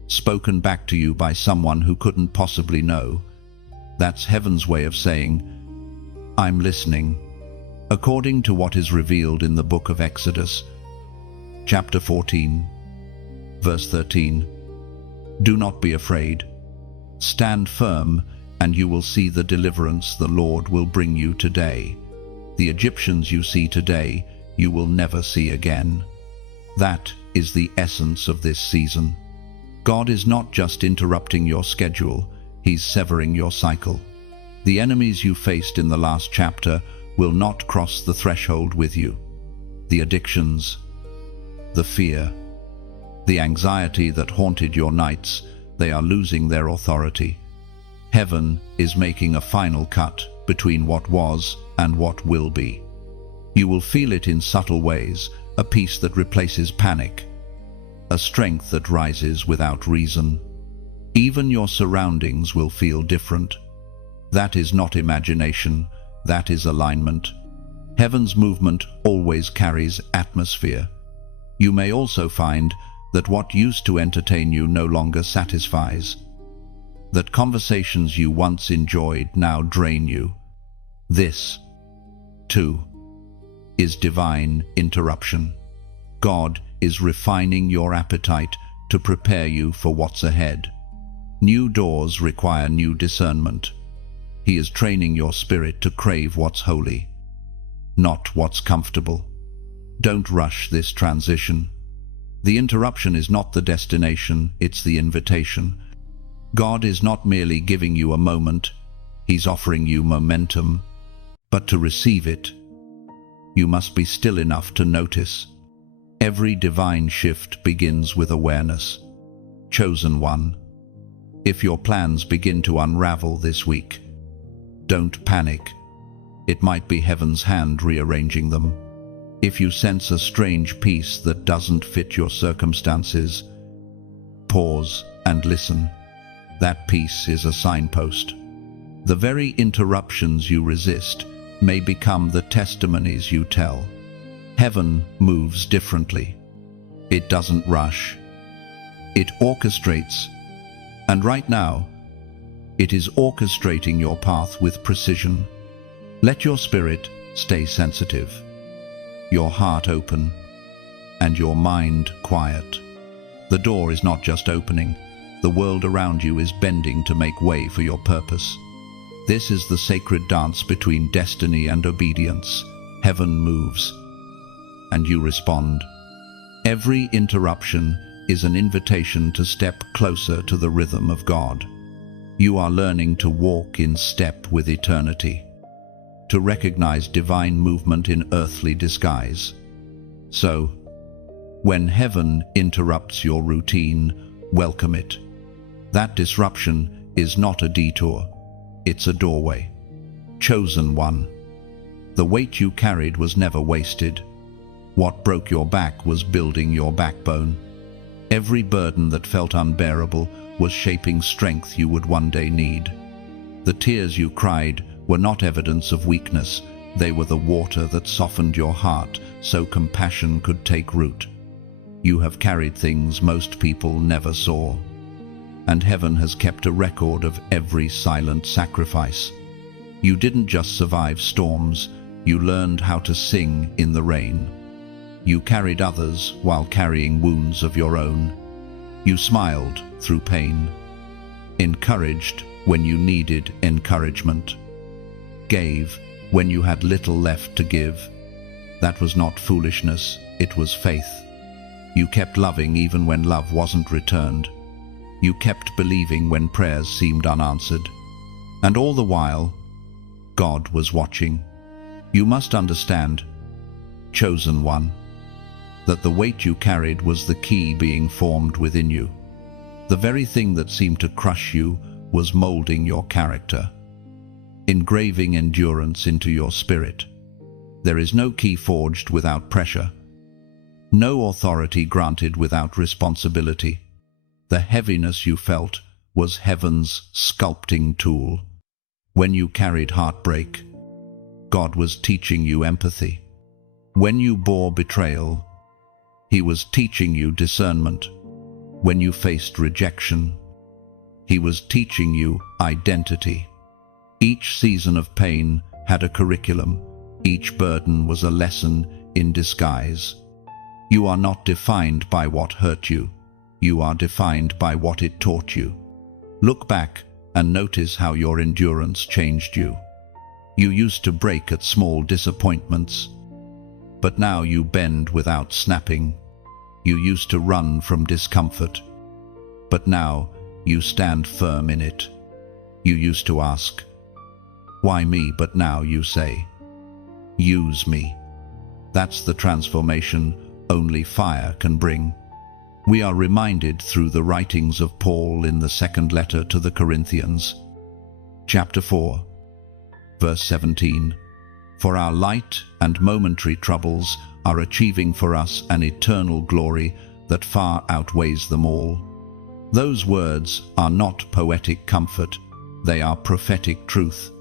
spoken back to you by someone who couldn't possibly know. That's heaven's way of saying, I'm listening. According to what is revealed in the book of Exodus, chapter 14, verse 13, do not be afraid. Stand firm, and you will see the deliverance the Lord will bring you today. The Egyptians you see today, you will never see again. That is the essence of this season. God is not just interrupting your schedule, He's severing your cycle. The enemies you faced in the last chapter will not cross the threshold with you. The addictions, the fear, the anxiety that haunted your nights, they are losing their authority. Heaven is making a final cut between what was and what will be. You will feel it in subtle ways, a peace that replaces panic, a strength that rises without reason. Even your surroundings will feel different. That is not imagination, that is alignment. Heaven's movement always carries atmosphere. You may also find that what used to entertain you no longer satisfies, that conversations you once enjoyed now drain you. This, too, is divine interruption. God is refining your appetite to prepare you for what's ahead. New doors require new discernment. He is training your spirit to crave what's holy, not what's comfortable. Don't rush this transition. The interruption is not the destination, it's the invitation. God is not merely giving you a moment, He's offering you momentum. But to receive it, you must be still enough to notice. Every divine shift begins with awareness. Chosen one, if your plans begin to unravel this week, don't panic. It might be heaven's hand rearranging them. If you sense a strange peace that doesn't fit your circumstances, pause and listen. That peace is a signpost. The very interruptions you resist may become the testimonies you tell. Heaven moves differently. It doesn't rush. It orchestrates, and right now, it is orchestrating your path with precision. Let your spirit stay sensitive, your heart open, and your mind quiet. The door is not just opening, the world around you is bending to make way for your purpose. This is the sacred dance between destiny and obedience. Heaven moves, and you respond. Every interruption is an invitation to step closer to the rhythm of God. You are learning to walk in step with eternity, to recognize divine movement in earthly disguise. So, when heaven interrupts your routine, welcome it. That disruption is not a detour, it's a doorway. Chosen one. The weight you carried was never wasted. What broke your back was building your backbone. Every burden that felt unbearable was shaping strength you would one day need. The tears you cried were not evidence of weakness, they were the water that softened your heart so compassion could take root. You have carried things most people never saw, and heaven has kept a record of every silent sacrifice. You didn't just survive storms, you learned how to sing in the rain. You carried others while carrying wounds of your own. You smiled through pain, encouraged when you needed encouragement, gave when you had little left to give. That was not foolishness, it was faith. You kept loving even when love wasn't returned. You kept believing when prayers seemed unanswered. And all the while, God was watching. You must understand, chosen one, that the weight you carried was the key being formed within you. The very thing that seemed to crush you was molding your character, engraving endurance into your spirit. There is no key forged without pressure, no authority granted without responsibility. The heaviness you felt was heaven's sculpting tool. When you carried heartbreak, God was teaching you empathy. When you bore betrayal, He was teaching you discernment. When you faced rejection, He was teaching you identity. Each season of pain had a curriculum. Each burden was a lesson in disguise. You are not defined by what hurt you. You are defined by what it taught you. Look back and notice how your endurance changed you. You used to break at small disappointments, but now you bend without snapping. You used to run from discomfort, but now you stand firm in it. You used to ask, "Why me?" but now you say, "Use me." That's the transformation only fire can bring. We are reminded through the writings of Paul in the second letter to the Corinthians, chapter 4, verse 17, "For our light and momentary troubles are achieving for us an eternal glory that far outweighs them all." Those words are not poetic comfort, they are prophetic truth.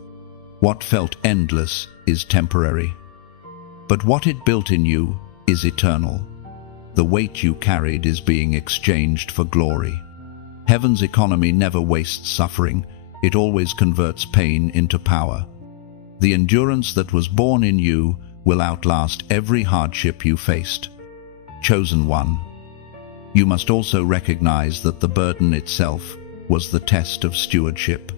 What felt endless is temporary, but what it built in you is eternal. The weight you carried is being exchanged for glory. Heaven's economy never wastes suffering, it always converts pain into power. The endurance that was born in you will outlast every hardship you faced. Chosen one. You must also recognize that the burden itself was the test of stewardship.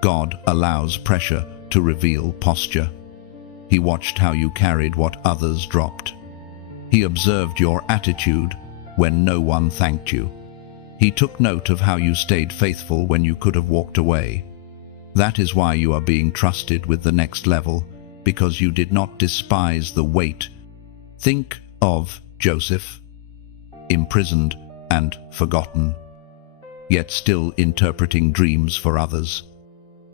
God allows pressure to reveal posture. He watched how you carried what others dropped. He observed your attitude when no one thanked you. He took note of how you stayed faithful when you could have walked away. That is why you are being trusted with the next level, because you did not despise the weight. Think of Joseph, imprisoned and forgotten, yet still interpreting dreams for others.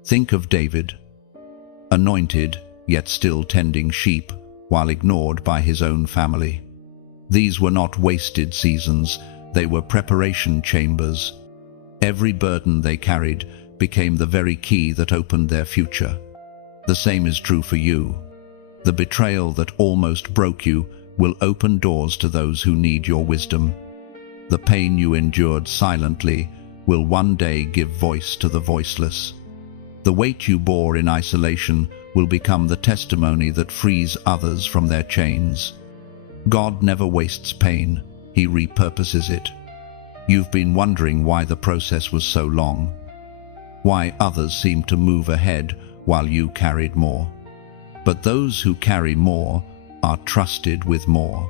Think of David, anointed yet still tending sheep while ignored by his own family. These were not wasted seasons, they were preparation chambers. Every burden they carried became the very key that opened their future. The same is true for you. The betrayal that almost broke you will open doors to those who need your wisdom. The pain you endured silently will one day give voice to the voiceless. The weight you bore in isolation will become the testimony that frees others from their chains. God never wastes pain, He repurposes it. You've been wondering why the process was so long, why others seemed to move ahead while you carried more. But those who carry more are trusted with more.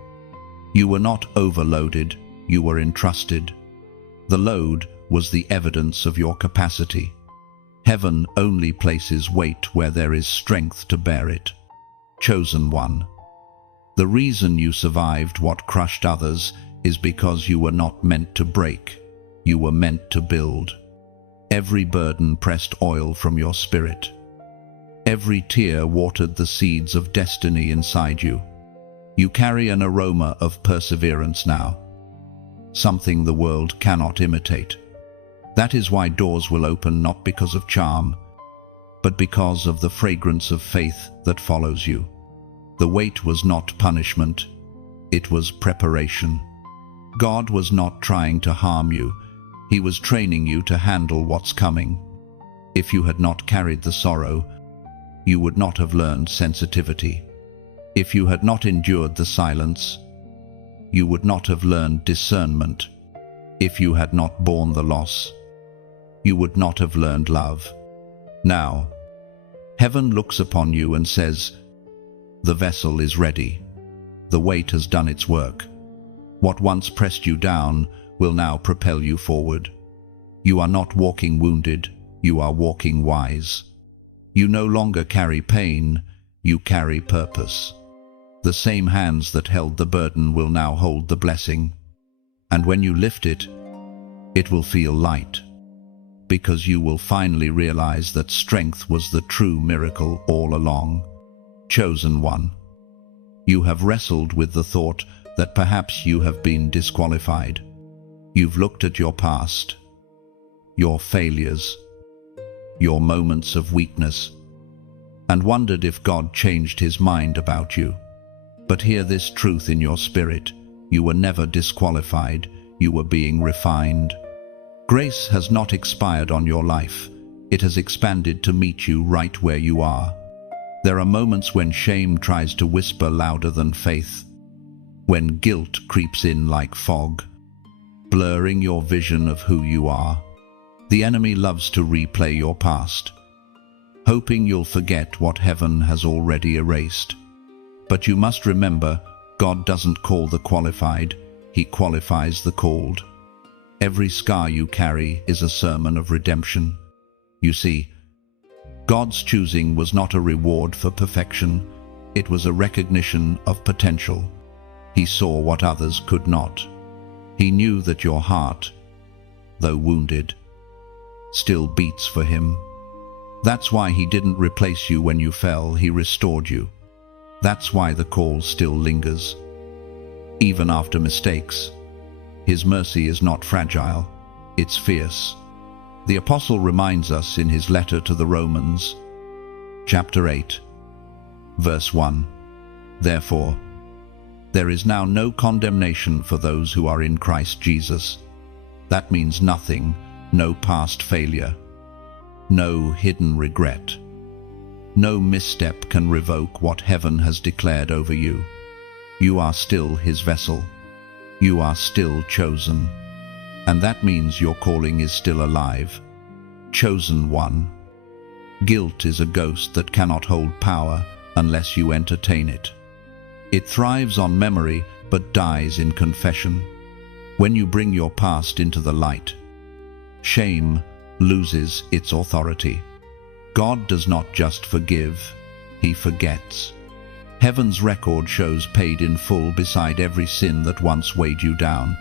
You were not overloaded, you were entrusted. The load was the evidence of your capacity. Heaven only places weight where there is strength to bear it. Chosen one. The reason you survived what crushed others is because you were not meant to break. You were meant to build. Every burden pressed oil from your spirit. Every tear watered the seeds of destiny inside you. You carry an aroma of perseverance now, something the world cannot imitate. That is why doors will open not because of charm, but because of the fragrance of faith that follows you. The wait was not punishment, it was preparation. God was not trying to harm you, He was training you to handle what's coming. If you had not carried the sorrow, you would not have learned sensitivity. If you had not endured the silence, you would not have learned discernment. If you had not borne the loss, you would not have learned love. Now, heaven looks upon you and says, "The vessel is ready. The weight has done its work. What once pressed you down will now propel you forward. You are not walking wounded, you are walking wise. You no longer carry pain, you carry purpose. The same hands that held the burden will now hold the blessing. And when you lift it, it will feel light, because you will finally realize that strength was the true miracle all along. Chosen one. You have wrestled with the thought that perhaps you have been disqualified. You've looked at your past, your failures, your moments of weakness, and wondered if God changed His mind about you. But hear this truth in your spirit: you were never disqualified, you were being refined. Grace has not expired on your life, it has expanded to meet you right where you are. There are moments when shame tries to whisper louder than faith, when guilt creeps in like fog, blurring your vision of who you are. The enemy loves to replay your past, hoping you'll forget what heaven has already erased. But you must remember, God doesn't call the qualified, He qualifies the called. Every scar you carry is a sermon of redemption. You see, God's choosing was not a reward for perfection, it was a recognition of potential. He saw what others could not. He knew that your heart, though wounded, still beats for Him. That's why He didn't replace you when you fell, He restored you. That's why the call still lingers. Even after mistakes, His mercy is not fragile, it's fierce. The Apostle reminds us in his letter to the Romans, chapter 8, verse 1, "Therefore, there is now no condemnation for those who are in Christ Jesus." That means nothing, no past failure, no hidden regret. No misstep can revoke what heaven has declared over you. You are still His vessel. You are still chosen. And that means your calling is still alive. Chosen one. Guilt is a ghost that cannot hold power unless you entertain it. It thrives on memory but dies in confession. When you bring your past into the light, shame loses its authority. God does not just forgive, He forgets. Heaven's record shows paid in full beside every sin that once weighed you down.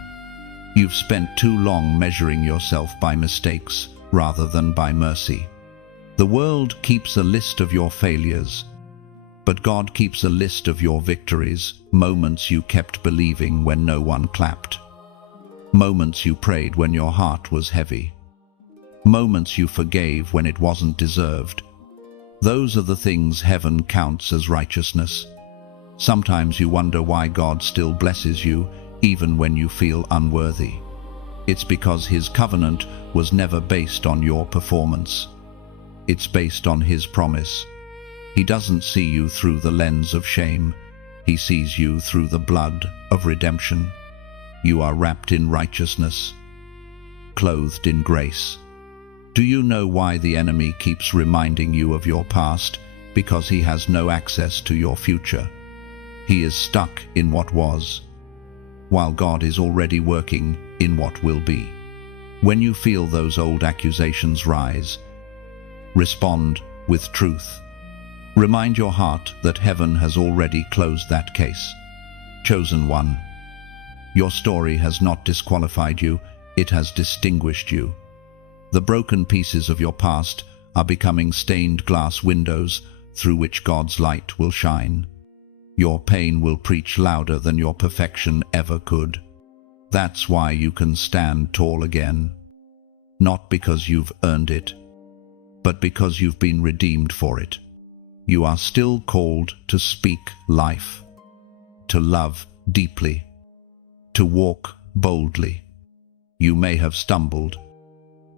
You've spent too long measuring yourself by mistakes rather than by mercy. The world keeps a list of your failures, but God keeps a list of your victories, moments you kept believing when no one clapped, moments you prayed when your heart was heavy, moments you forgave when it wasn't deserved. Those are the things heaven counts as righteousness. Sometimes you wonder why God still blesses you even when you feel unworthy. It's because his covenant was never based on your performance. It's based on his promise. He doesn't see you through the lens of shame. He sees you through the blood of redemption. You are wrapped in righteousness, clothed in grace. Do you know why the enemy keeps reminding you of your past? Because he has no access to your future. He is stuck in what was, while God is already working in what will be. When you feel those old accusations rise, respond with truth. Remind your heart that heaven has already closed that case. Chosen one, your story has not disqualified you, it has distinguished you. The broken pieces of your past are becoming stained glass windows through which God's light will shine. Your pain will preach louder than your perfection ever could. That's why you can stand tall again. Not because you've earned it, but because you've been redeemed for it. You are still called to speak life, to love deeply, to walk boldly. You may have stumbled,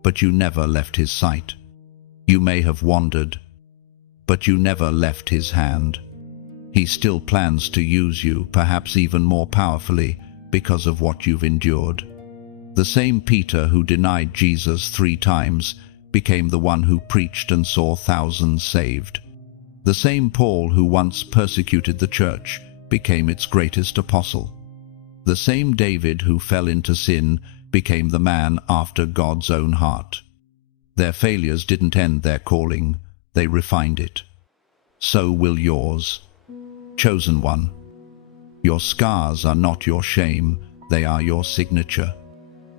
but you never left his sight. You may have wandered, but you never left his hand. He still plans to use you, perhaps even more powerfully, because of what you've endured. The same Peter who denied Jesus 3 times became the one who preached and saw thousands saved. The same Paul who once persecuted the church became its greatest apostle. The same David who fell into sin became the man after God's own heart. Their failures didn't end their calling, they refined it. So will yours. Chosen one, your scars are not your shame, they are your signature.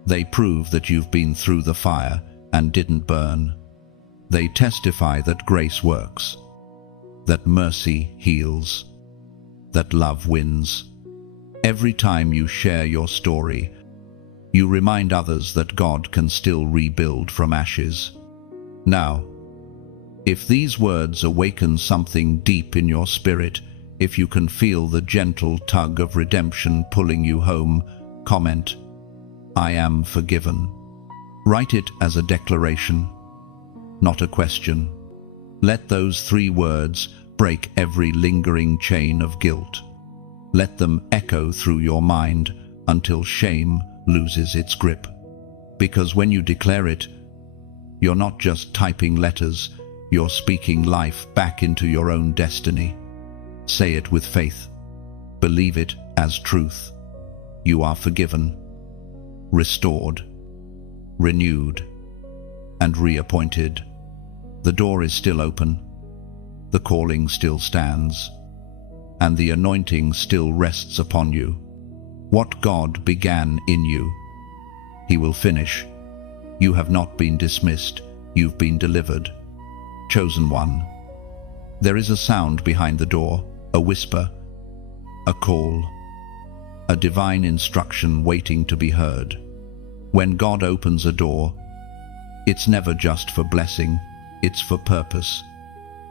They prove that you've been through the fire and didn't burn. They testify that grace works, that mercy heals, that love wins. Every time you share your story, you remind others that God can still rebuild from ashes. Now, if these words awaken something deep in your spirit, if you can feel the gentle tug of redemption pulling you home, comment, "I am forgiven." Write it as a declaration, not a question. Let those 3 words break every lingering chain of guilt. Let them echo through your mind until shame loses its grip. Because when you declare it, you're not just typing letters, you're speaking life back into your own destiny. Say it with faith. Believe it as truth. You are forgiven, restored, renewed, and reappointed. The door is still open, the calling still stands, and the anointing still rests upon you. What God began in you, He will finish. You have not been dismissed, you've been delivered. Chosen one. There is a sound behind the door, a whisper, a call, a divine instruction waiting to be heard. When God opens a door, it's never just for blessing, it's for purpose.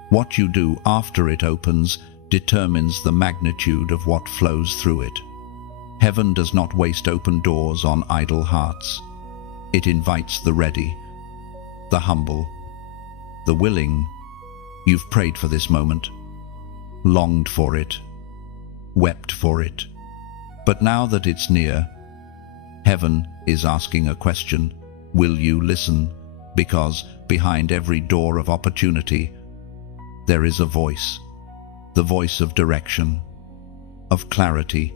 What you do after it opens determines the magnitude of what flows through it. Heaven does not waste open doors on idle hearts. It invites the ready, the humble, the willing. You've prayed for this moment, longed for it, wept for it. But now that it's near, heaven is asking a question. Will you listen? Because behind every door of opportunity, there is a voice. The voice of direction, of clarity,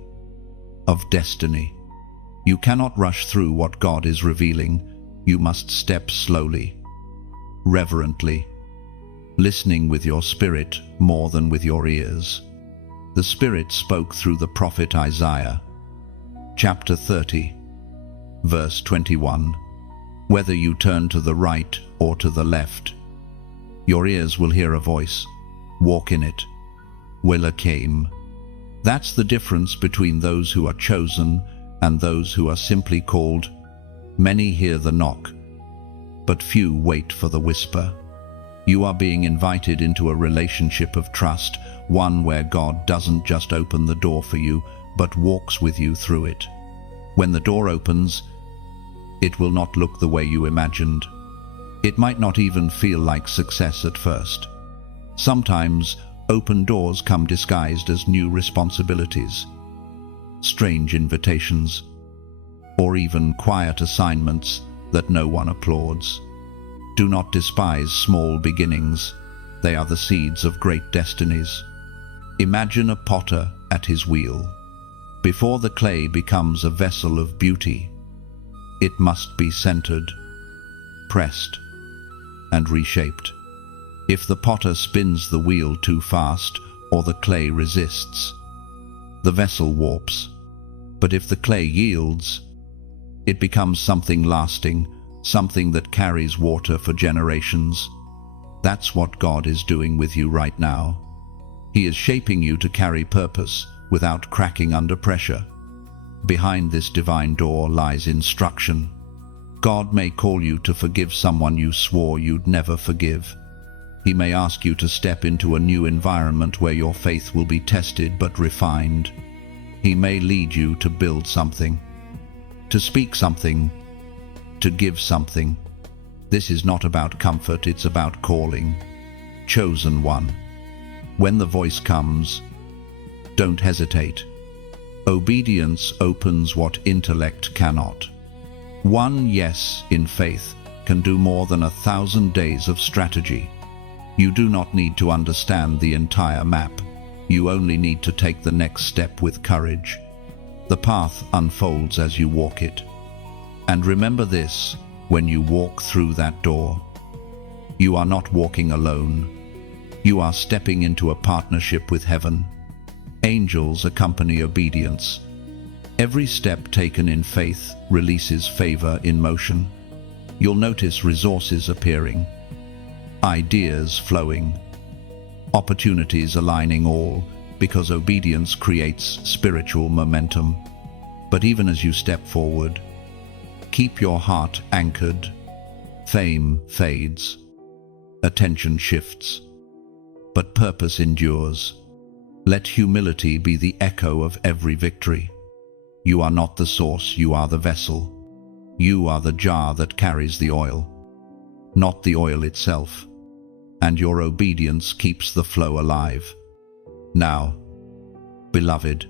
of destiny. You cannot rush through what God is revealing. You must step slowly, reverently, listening with your spirit more than with your ears. The Spirit spoke through the prophet Isaiah, chapter 30, verse 21. Whether you turn to the right or to the left, your ears will hear a voice. Walk in it. Willa came. That's the difference between those who are chosen and those who are simply called. Many hear the knock, but few wait for the whisper. You are being invited into a relationship of trust, one where God doesn't just open the door for you, but walks with you through it. When the door opens, It will not look the way you imagined. It might not even feel like success at first. Sometimes, open doors come disguised as new responsibilities, strange invitations, or even quiet assignments that no one applauds. Do not despise small beginnings. They are the seeds of great destinies. Imagine a potter at his wheel. Before the clay becomes a vessel of beauty, it must be centered, pressed, and reshaped. If the potter spins the wheel too fast or the clay resists, the vessel warps. But if the clay yields, it becomes something lasting, something that carries water for generations. That's what God is doing with you right now. He is shaping you to carry purpose without cracking under pressure. Behind this divine door lies instruction. God may call you to forgive someone you swore you'd never forgive. He may ask you to step into a new environment where your faith will be tested but refined. He may lead you to build something, to speak something, to give something. This is not about comfort, it's about calling. Chosen one. When the voice comes, don't hesitate. Obedience opens what intellect cannot. One yes in faith can do more than 1,000 days of strategy. You do not need to understand the entire map. You only need to take the next step with courage. The path unfolds as you walk it. And remember this, when you walk through that door, you are not walking alone. You are stepping into a partnership with heaven. Angels accompany obedience. Every step taken in faith releases favor in motion. You'll notice resources appearing, ideas flowing, opportunities aligning, all because obedience creates spiritual momentum. But even as you step forward, keep your heart anchored. Fame fades, attention shifts, but purpose endures. Let humility be the echo of every victory. You are not the source, you are the vessel. You are the jar that carries the oil, not the oil itself. And your obedience keeps the flow alive. Now, beloved,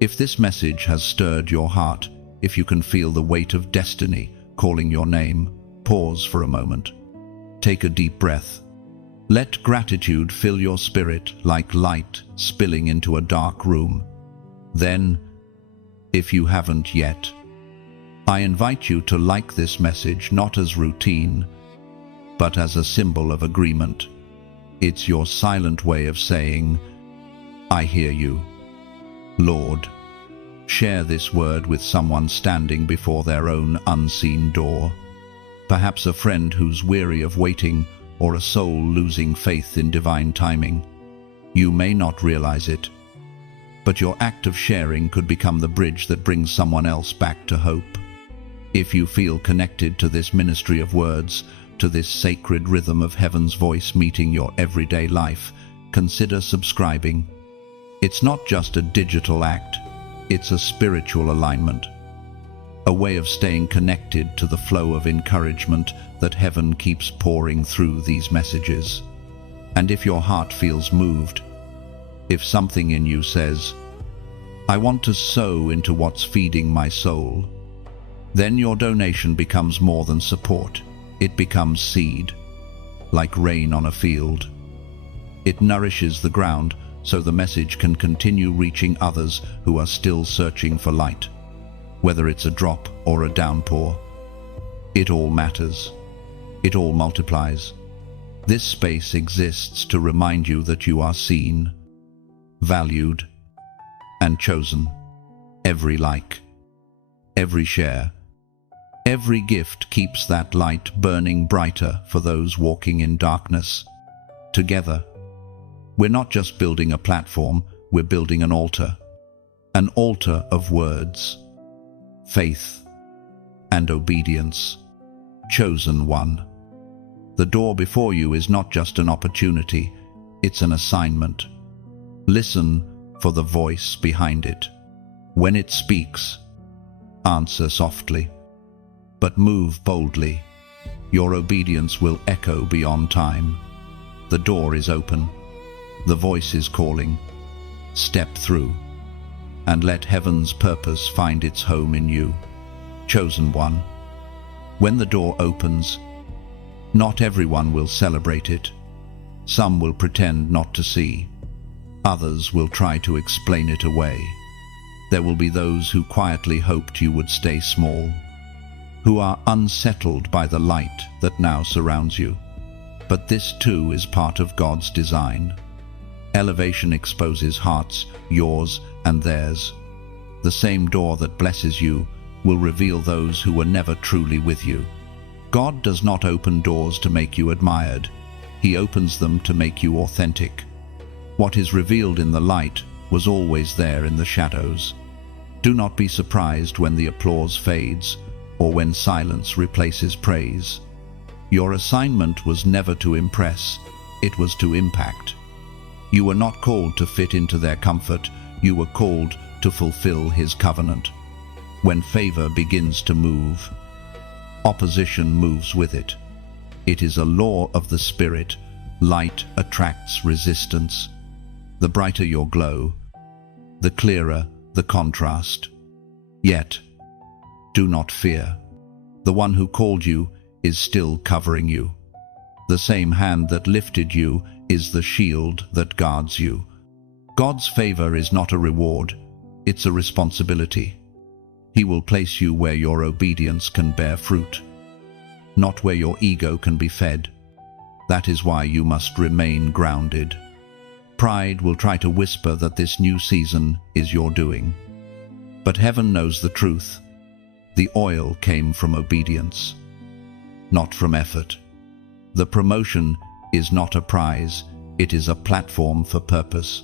if this message has stirred your heart, if you can feel the weight of destiny calling your name, pause for a moment. Take a deep breath. Let gratitude fill your spirit like light spilling into a dark room. Then, if you haven't yet, I invite you to like this message not as routine, but as a symbol of agreement. It's your silent way of saying, I hear you, Lord. Share this word with someone standing before their own unseen door. Perhaps a friend who's weary of waiting, or a soul losing faith in divine timing. You may not realize it, but your act of sharing could become the bridge that brings someone else back to hope. If you feel connected to this ministry of words, to this sacred rhythm of heaven's voice meeting your everyday life, consider subscribing. It's not just a digital act, it's a spiritual alignment, a way of staying connected to the flow of encouragement that heaven keeps pouring through these messages. And if your heart feels moved, if something in you says, I want to sow into what's feeding my soul, then your donation becomes more than support. It becomes seed, like rain on a field. It nourishes the ground so the message can continue reaching others who are still searching for light. Whether it's a drop or a downpour, it all matters. It all multiplies. This space exists to remind you that you are seen, valued, and chosen. Every like, every share, every gift keeps that light burning brighter for those walking in darkness. Together, we're not just building a platform, we're building an altar of words, faith, and obedience. Chosen one. The door before you is not just an opportunity, it's an assignment. Listen for the voice behind it. When it speaks, answer softly. but move boldly. Your obedience will echo beyond time. The door is open. The voice is calling. Step through, and let heaven's purpose find its home in you. Chosen one. When the door opens, not everyone will celebrate it. Some will pretend not to see. Others will try to explain it away. There will be those who quietly hoped you would stay small, who are unsettled by the light that now surrounds you. But this too is part of God's design. Elevation exposes hearts, yours and theirs. The same door that blesses you will reveal those who were never truly with you. God does not open doors to make you admired. He opens them to make you authentic. What is revealed in the light was always there in the shadows. Do not be surprised when the applause fades or when silence replaces praise. Your assignment was never to impress, it was to impact. You were not called to fit into their comfort, you were called to fulfill His covenant. When favor begins to move, opposition moves with it. It is a law of the Spirit. Light attracts resistance. The brighter your glow, the clearer the contrast. Yet, do not fear. The one who called you is still covering you. The same hand that lifted you is the shield that guards you. God's favor is not a reward, it's a responsibility. He will place you where your obedience can bear fruit, not where your ego can be fed. That is why you must remain grounded. Pride will try to whisper that this new season is your doing. But heaven knows the truth. The oil came from obedience, not from effort. The promotion is not a prize, it is a platform for purpose.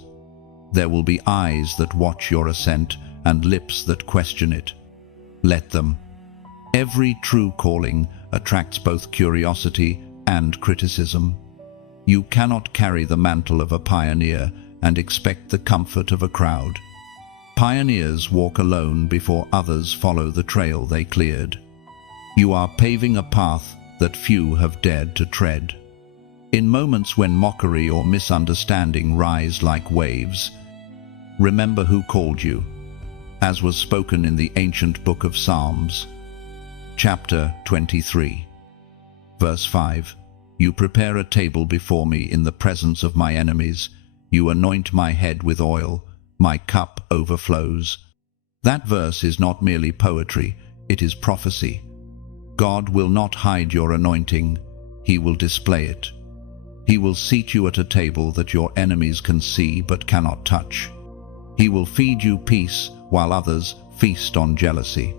There will be eyes that watch your ascent and lips that question it. Let them. Every true calling attracts both curiosity and criticism. You cannot carry the mantle of a pioneer and expect the comfort of a crowd. Pioneers walk alone before others follow the trail they cleared. You are paving a path that few have dared to tread. In moments when mockery or misunderstanding rise like waves, remember who called you, as was spoken in the ancient book of Psalms, chapter 23, verse 5. You prepare a table before me in the presence of my enemies. You anoint my head with oil. My cup overflows. That verse is not merely poetry, it is prophecy. God will not hide your anointing. He will display it. He will seat you at a table that your enemies can see but cannot touch. He will feed you peace while others feast on jealousy.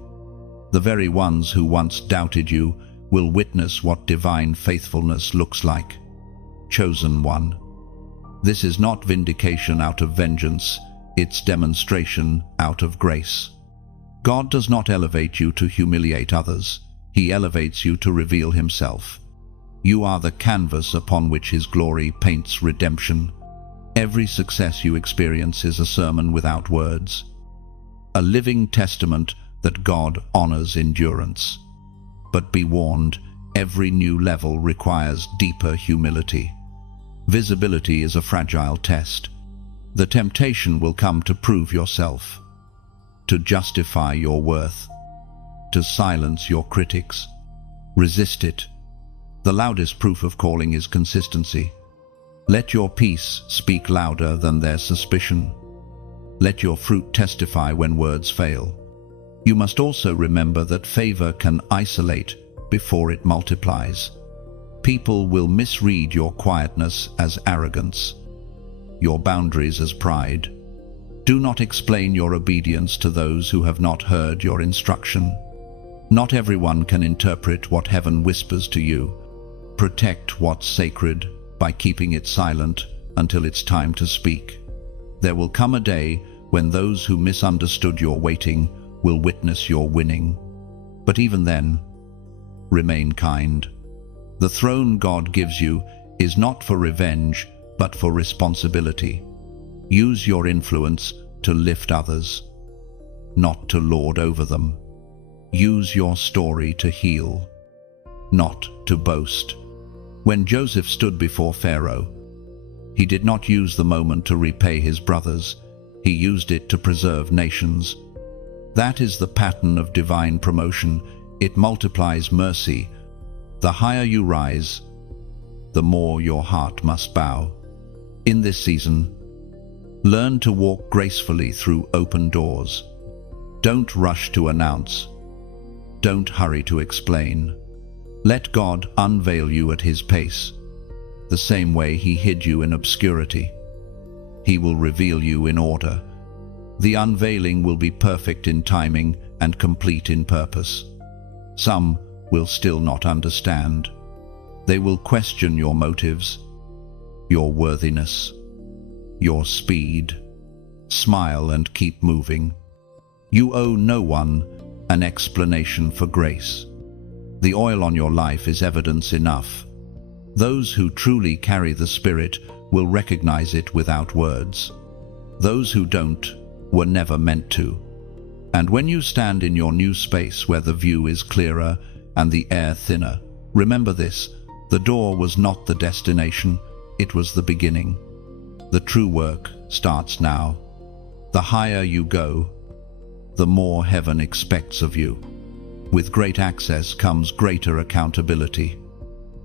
The very ones who once doubted you will witness what divine faithfulness looks like. Chosen one. This is not vindication out of vengeance, it's demonstration out of grace. God does not elevate you to humiliate others. He elevates you to reveal Himself. You are the canvas upon which His glory paints redemption. Every success you experience is a sermon without words, a living testament that God honors endurance. But be warned, every new level requires deeper humility. Visibility is a fragile test. The temptation will come to prove yourself, to justify your worth, to silence your critics. Resist it. The loudest proof of calling is consistency. Let your peace speak louder than their suspicion. Let your fruit testify when words fail. You must also remember that favor can isolate before it multiplies. People will misread your quietness as arrogance, your boundaries as pride. Do not explain your obedience to those who have not heard your instruction. Not everyone can interpret what heaven whispers to you. Protect what's sacred by keeping it silent until it's time to speak. There will come a day when those who misunderstood your waiting will witness your winning. But even then, remain kind. The throne God gives you is not for revenge, but for responsibility. Use your influence to lift others, not to lord over them. use your story to heal, not to boast. When Joseph stood before Pharaoh, he did not use the moment to repay his brothers. He used it to preserve nations. That is the pattern of divine promotion. It multiplies mercy. The higher you rise, the more your heart must bow. In this season, learn to walk gracefully through open doors. Don't rush to announce. Don't hurry to explain. Let God unveil you at His pace, the same way He hid you in obscurity. He will reveal you in order. The unveiling will be perfect in timing and complete in purpose. Some will still not understand. They will question your motives, your worthiness, your speed. Smile and keep moving. You owe no one an explanation for grace. The oil on your life is evidence enough. Those who truly carry the Spirit will recognize it without words. Those who don't were never meant to. And when you stand in your new space where the view is clearer and the air thinner, remember this: the door was not the destination, it was the beginning. The true work starts now. The higher you go, the more heaven expects of you. With great access comes greater accountability.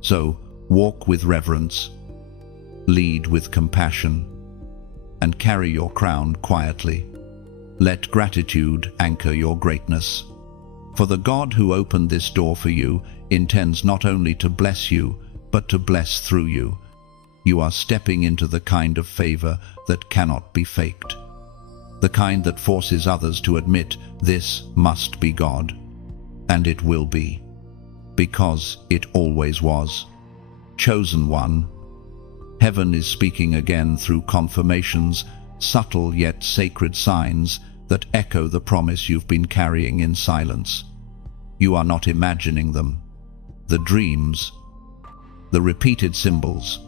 So, walk with reverence, lead with compassion, and carry your crown quietly. Let gratitude anchor your greatness. For the God who opened this door for you intends not only to bless you, but to bless through you. You are stepping into the kind of favor that cannot be faked. The kind that forces others to admit this must be God. And it will be. Because it always was. Chosen one. Heaven is speaking again through confirmations, subtle yet sacred signs that echo the promise you've been carrying in silence. You are not imagining them. The dreams, the repeated symbols,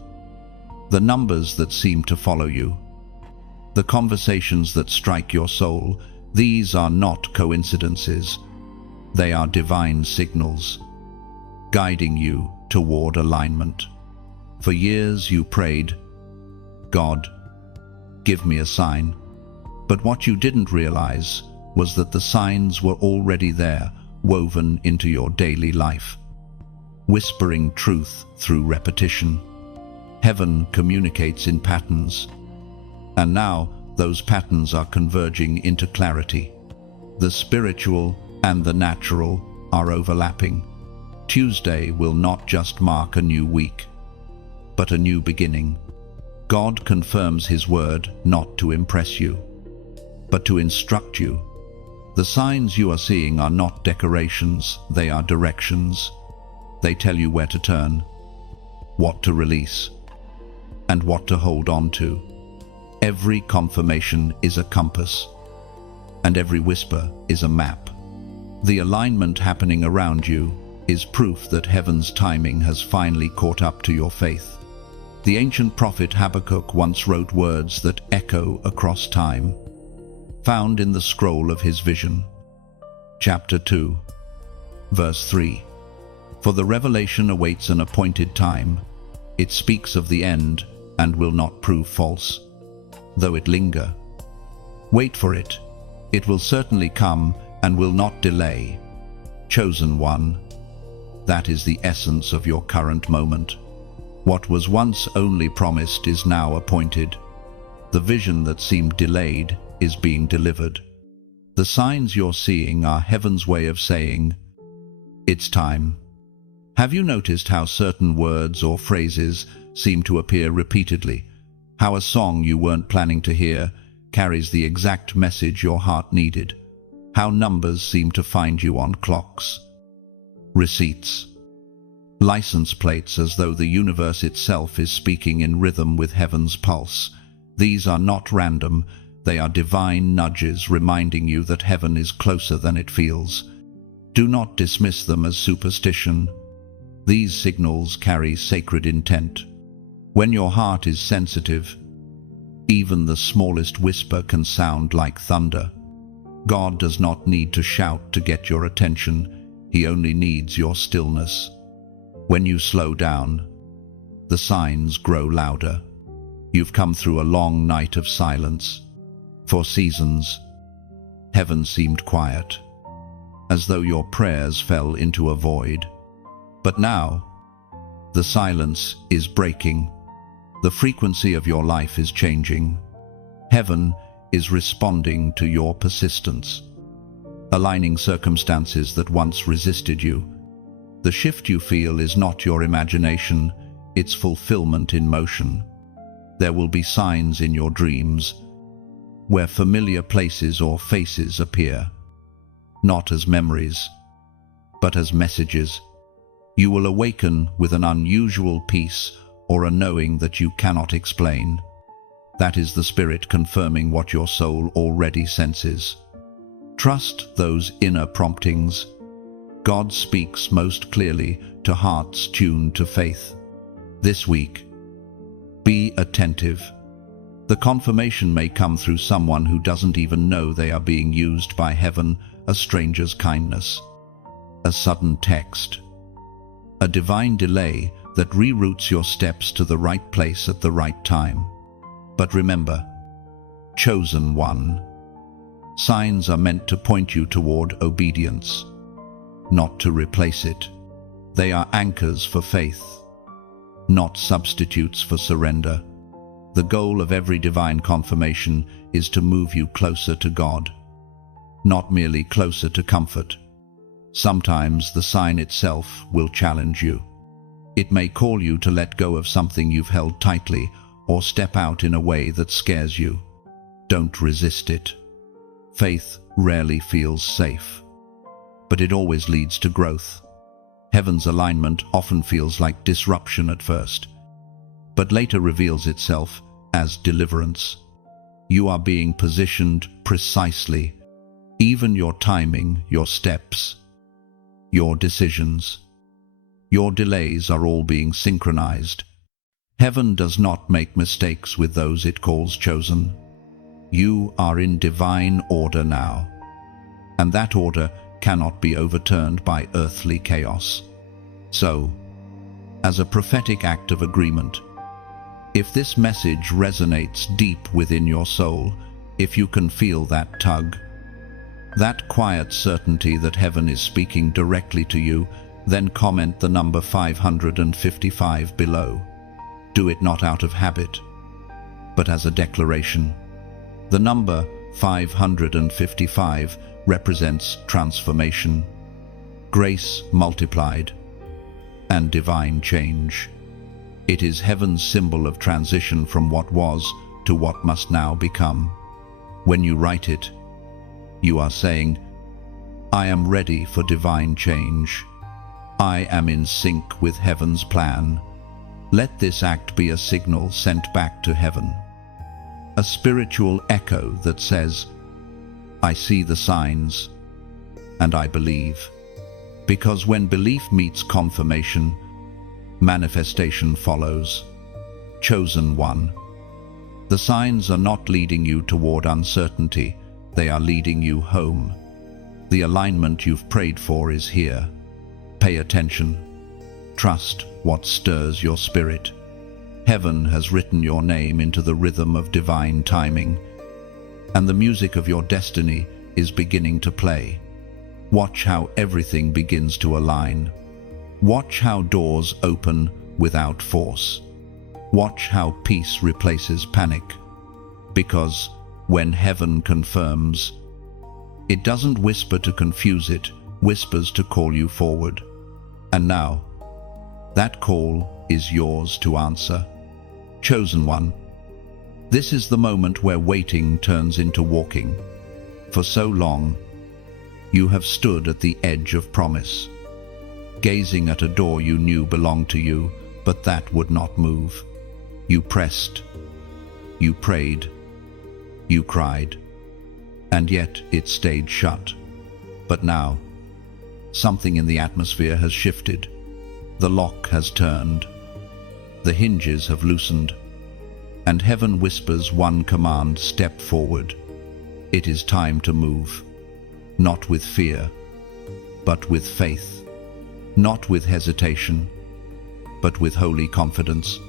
the numbers that seem to follow you, the conversations that strike your soul, these are not coincidences. They are divine signals, guiding you toward alignment. For years you prayed, God, give me a sign. But what you didn't realize was that the signs were already there, woven into your daily life. Whispering truth through repetition. Heaven communicates in patterns. And now those patterns are converging into clarity. The spiritual and the natural are overlapping. Tuesday will not just mark a new week, but a new beginning. God confirms His word not to impress you, but to instruct you. The signs you are seeing are not decorations, they are directions. They tell you where to turn, what to release, and what to hold on to. Every confirmation is a compass, and every whisper is a map. The alignment happening around you is proof that heaven's timing has finally caught up to your faith. The ancient prophet Habakkuk once wrote words that echo across time, found in the scroll of his vision. Chapter 2, verse 3. For the revelation awaits an appointed time. It speaks of the end and will not prove false, though it linger. Wait for it. It will certainly come and will not delay. Chosen one. That is the essence of your current moment. What was once only promised is now appointed. The vision that seemed delayed is being delivered. The signs you're seeing are heaven's way of saying, it's time. Have you noticed how certain words or phrases seem to appear repeatedly? How a song you weren't planning to hear carries the exact message your heart needed? How numbers seem to find you on clocks, receipts, license plates, as though the universe itself is speaking in rhythm with heaven's pulse. These are not random, they are divine nudges reminding you that heaven is closer than it feels. Do not dismiss them as superstition. These signals carry sacred intent. When your heart is sensitive, even the smallest whisper can sound like thunder. God does not need to shout to get your attention. He only needs your stillness. When you slow down, the signs grow louder. You've come through a long night of silence. For seasons, heaven seemed quiet, as though your prayers fell into a void. But now, the silence is breaking. The frequency of your life is changing. Heaven is responding to your persistence, aligning circumstances that once resisted you. The shift you feel is not your imagination, it's fulfillment in motion. There will be signs in your dreams where familiar places or faces appear, not as memories, but as messages. You will awaken with an unusual peace or a knowing that you cannot explain. That is the Spirit confirming what your soul already senses. Trust those inner promptings. God speaks most clearly to hearts tuned to faith. This week, be attentive. The confirmation may come through someone who doesn't even know they are being used by heaven, a stranger's kindness, a sudden text, a divine delay that reroutes your steps to the right place at the right time. But remember, chosen one, signs are meant to point you toward obedience, not to replace it. They are anchors for faith, not substitutes for surrender. The goal of every divine confirmation is to move you closer to God, not merely closer to comfort. Sometimes the sign itself will challenge you. It may call you to let go of something you've held tightly or step out in a way that scares you. Don't resist it. Faith rarely feels safe, but it always leads to growth. Heaven's alignment often feels like disruption at first, but later reveals itself as deliverance. You are being positioned precisely. Even your timing, your steps, your decisions, your delays are all being synchronized. Heaven does not make mistakes with those it calls chosen. You are in divine order now, and that order cannot be overturned by earthly chaos. So, as a prophetic act of agreement, if this message resonates deep within your soul, if you can feel that tug, that quiet certainty that heaven is speaking directly to you, then comment the number 555 below. Do it not out of habit, but as a declaration. The number 555 represents transformation, grace multiplied, and divine change. It is heaven's symbol of transition from what was to what must now become. When you write it, you are saying, I am ready for divine change. I am in sync with heaven's plan. Let this act be a signal sent back to heaven, a spiritual echo that says, I see the signs, and I believe. Because when belief meets confirmation, manifestation follows. Chosen one. The signs are not leading you toward uncertainty, they are leading you home. The alignment you've prayed for is here. Pay attention. Trust what stirs your spirit. Heaven has written your name into the rhythm of divine timing, and the music of your destiny is beginning to play. Watch how everything begins to align. Watch how doors open without force. Watch how peace replaces panic. Because when heaven confirms, it doesn't whisper to confuse it, whispers to call you forward. And now, that call is yours to answer. Chosen one, this is the moment where waiting turns into walking. For so long, you have stood at the edge of promise, gazing at a door you knew belonged to you, but that would not move. You pressed, you prayed, you cried, and yet it stayed shut. But now, something in the atmosphere has shifted. The lock has turned, the hinges have loosened, and heaven whispers one command: step forward. It is time to move. not with fear, but with faith, not with hesitation, but with holy confidence.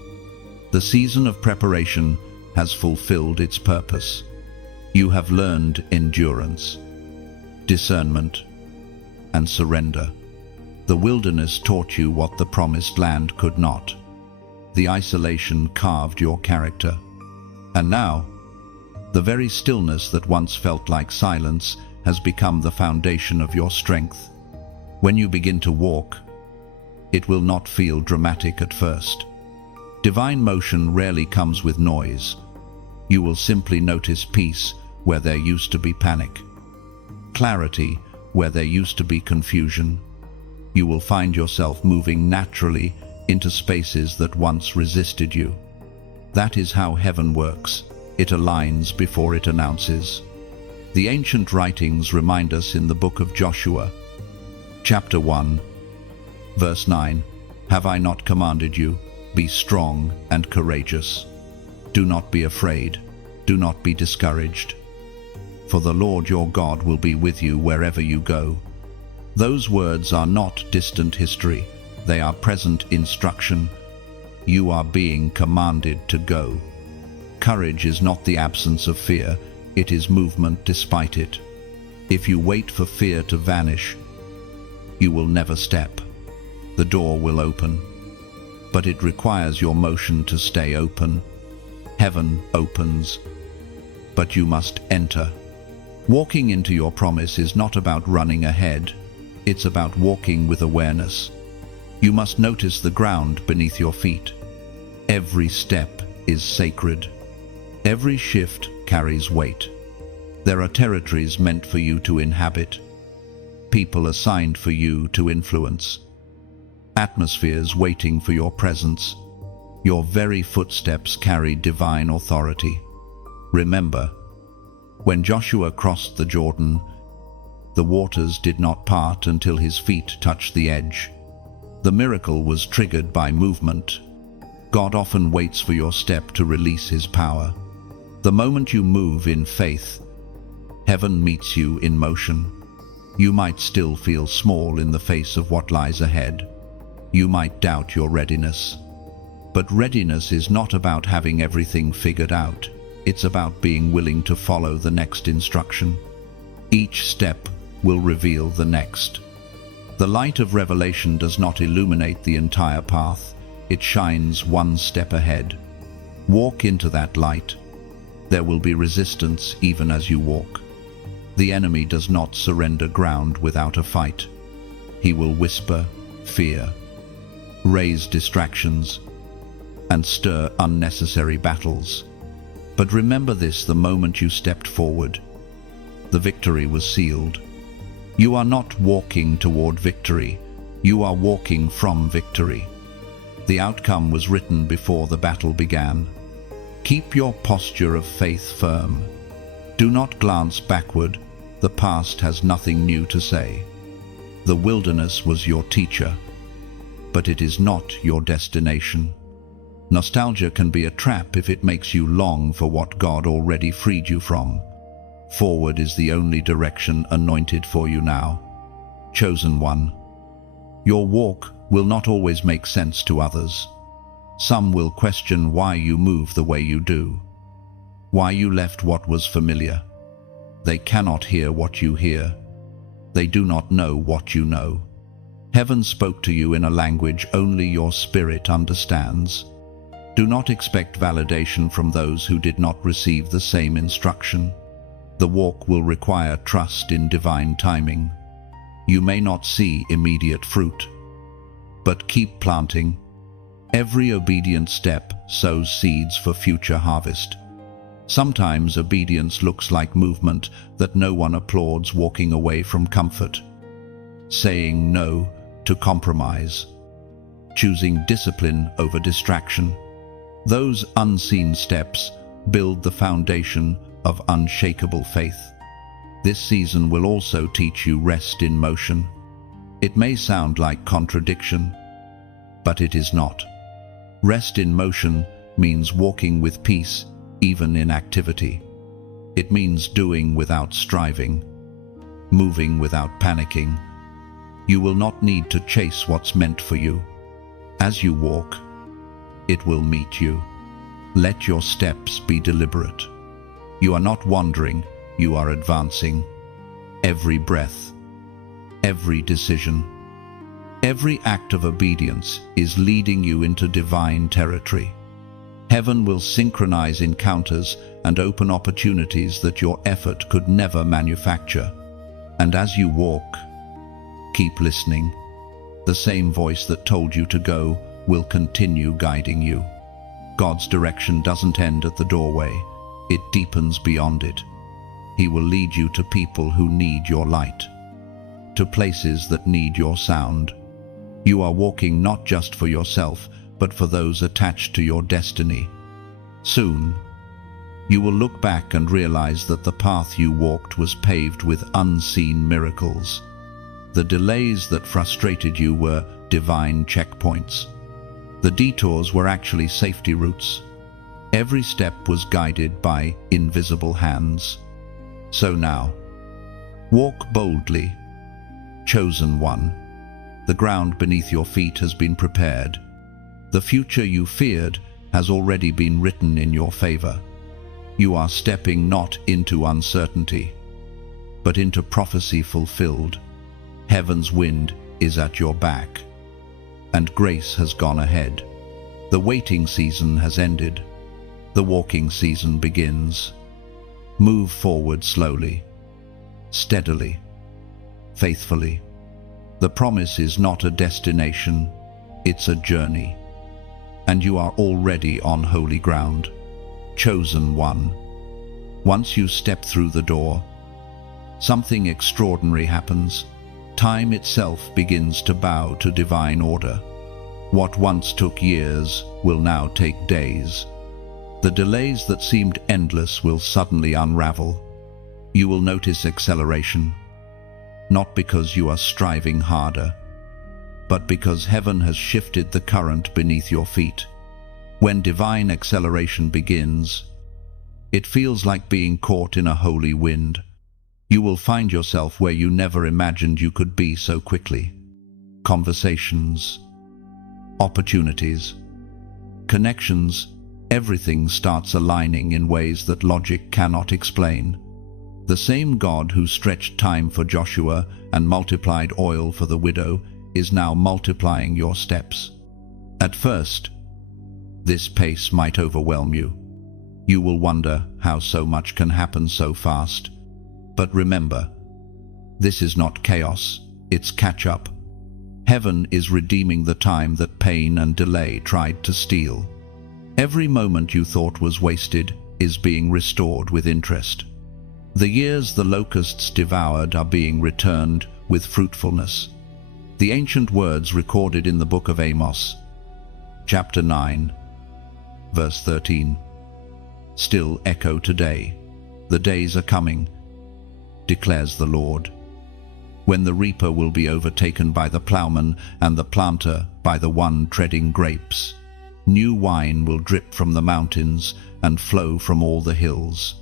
The season of preparation has fulfilled its purpose. You have learned endurance, discernment, and surrender. The wilderness taught you what the promised land could not. The isolation carved your character. And now, the very stillness that once felt like silence has become the foundation of your strength. When you begin to walk, it will not feel dramatic at first. Divine motion rarely comes with noise. You will simply notice peace where there used to be panic, clarity where there used to be confusion. You will find yourself moving naturally into spaces that once resisted you. That is how heaven works. It aligns before it announces. The ancient writings remind us in the book of Joshua, chapter 1, verse 9, "Have I not commanded you? Be strong and courageous. Do not be afraid. Do not be discouraged. For the Lord your God will be with you wherever you go." Those words are not distant history. They are present instruction. You are being commanded to go. Courage is not the absence of fear. It is movement despite it. If you wait for fear to vanish, you will never step. The door will open, but it requires your motion to stay open. Heaven opens, but you must enter. Walking into your promise is not about running ahead. It's about walking with awareness. You must notice the ground beneath your feet. Every step is sacred. Every shift carries weight. There are territories meant for you to inhabit, people assigned for you to influence, atmospheres waiting for your presence. Your very footsteps carry divine authority. Remember, when Joshua crossed the Jordan, the waters did not part until his feet touched the edge. The miracle was triggered by movement. God often waits for your step to release his power. The moment you move in faith, heaven meets you in motion. You might still feel small in the face of what lies ahead. You might doubt your readiness. But readiness is not about having everything figured out. It's about being willing to follow the next instruction. Each step will reveal the next. The light of revelation does not illuminate the entire path. It shines one step ahead. Walk into that light. There will be resistance even as you walk. The enemy does not surrender ground without a fight. He will whisper fear, raise distractions, and stir unnecessary battles. But remember this: the moment you stepped forward, the victory was sealed. You are not walking toward victory. You are walking from victory. The outcome was written before the battle began. Keep your posture of faith firm. Do not glance backward. The past has nothing new to say. The wilderness was your teacher, but it is not your destination. Nostalgia can be a trap if it makes you long for what God already freed you from. Forward is the only direction anointed for you now. Chosen one. Your walk will not always make sense to others. Some will question why you move the way you do, why you left what was familiar. They cannot hear what you hear. They do not know what you know. Heaven spoke to you in a language only your spirit understands. Do not expect validation from those who did not receive the same instruction. The walk will require trust in divine timing. You may not see immediate fruit, but keep planting. Every obedient step sows seeds for future harvest. Sometimes obedience looks like movement that no one applauds, walking away from comfort, saying no to compromise, choosing discipline over distraction. Those unseen steps build the foundation of unshakable faith. This season will also teach you rest in motion. It may sound like contradiction, but it is not. Rest in motion means walking with peace even in activity. It means doing without striving, moving without panicking. You will not need to chase what's meant for you. As you walk, it will meet you. Let your steps be deliberate. You are not wandering, you are advancing. Every breath, every decision, every act of obedience is leading you into divine territory. Heaven will synchronize encounters and open opportunities that your effort could never manufacture. And as you walk, keep listening. The same voice that told you to go will continue guiding you. God's direction doesn't end at the doorway, it deepens beyond it. He will lead you to people who need your light, to places that need your sound. You are walking not just for yourself, but for those attached to your destiny. Soon, you will look back and realize that the path you walked was paved with unseen miracles. The delays that frustrated you were divine checkpoints. The detours were actually safety routes. Every step was guided by invisible hands. So now, walk boldly, chosen one. The ground beneath your feet has been prepared. The future you feared has already been written in your favor. You are stepping not into uncertainty, but into prophecy fulfilled. Heaven's wind is at your back, and grace has gone ahead. The waiting season has ended. The walking season begins. Move forward slowly, steadily, faithfully. The promise is not a destination, it's a journey. And you are already on holy ground, chosen one. Once you step through the door, something extraordinary happens. Time itself begins to bow to divine order. What once took years will now take days. The delays that seemed endless will suddenly unravel. You will notice acceleration, not because you are striving harder, but because heaven has shifted the current beneath your feet. When divine acceleration begins, it feels like being caught in a holy wind. You will find yourself where you never imagined you could be so quickly. Conversations, opportunities, connections, everything starts aligning in ways that logic cannot explain. The same God who stretched time for Joshua and multiplied oil for the widow is now multiplying your steps. At first, this pace might overwhelm you. You will wonder how so much can happen so fast. But remember, this is not chaos, it's catch-up. Heaven is redeeming the time that pain and delay tried to steal. Every moment you thought was wasted is being restored with interest. The years the locusts devoured are being returned with fruitfulness. The ancient words recorded in the book of Amos, chapter 9, verse 13, still echo today. The days are coming, declares the Lord, when the reaper will be overtaken by the plowman and the planter by the one treading grapes. New wine will drip from the mountains and flow from all the hills.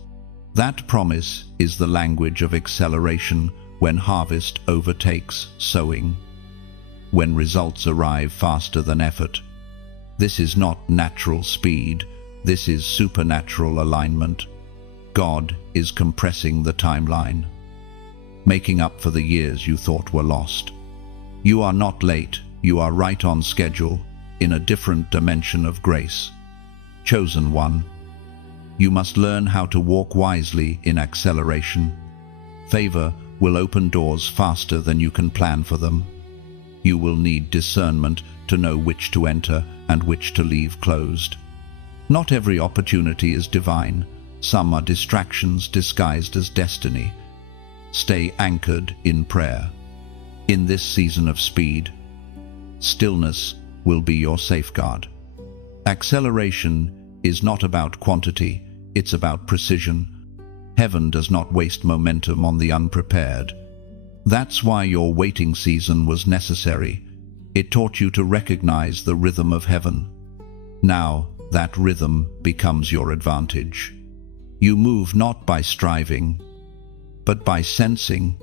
That promise is the language of acceleration when harvest overtakes sowing, when results arrive faster than effort. This is not natural speed, this is supernatural alignment. God is compressing the timeline, making up for the years you thought were lost. You are not late, you are right on schedule, in a different dimension of grace. Chosen one, you must learn how to walk wisely in acceleration. Favor will open doors faster than you can plan for them. You will need discernment to know which to enter and which to leave closed. Not every opportunity is divine. Some are distractions disguised as destiny. Stay anchored in prayer. In this season of speed, stillness will be your safeguard. Acceleration is not about quantity, it's about precision. Heaven does not waste momentum on the unprepared. That's why your waiting season was necessary. It taught you to recognize the rhythm of heaven. Now, that rhythm becomes your advantage. You move not by striving, but by sensing.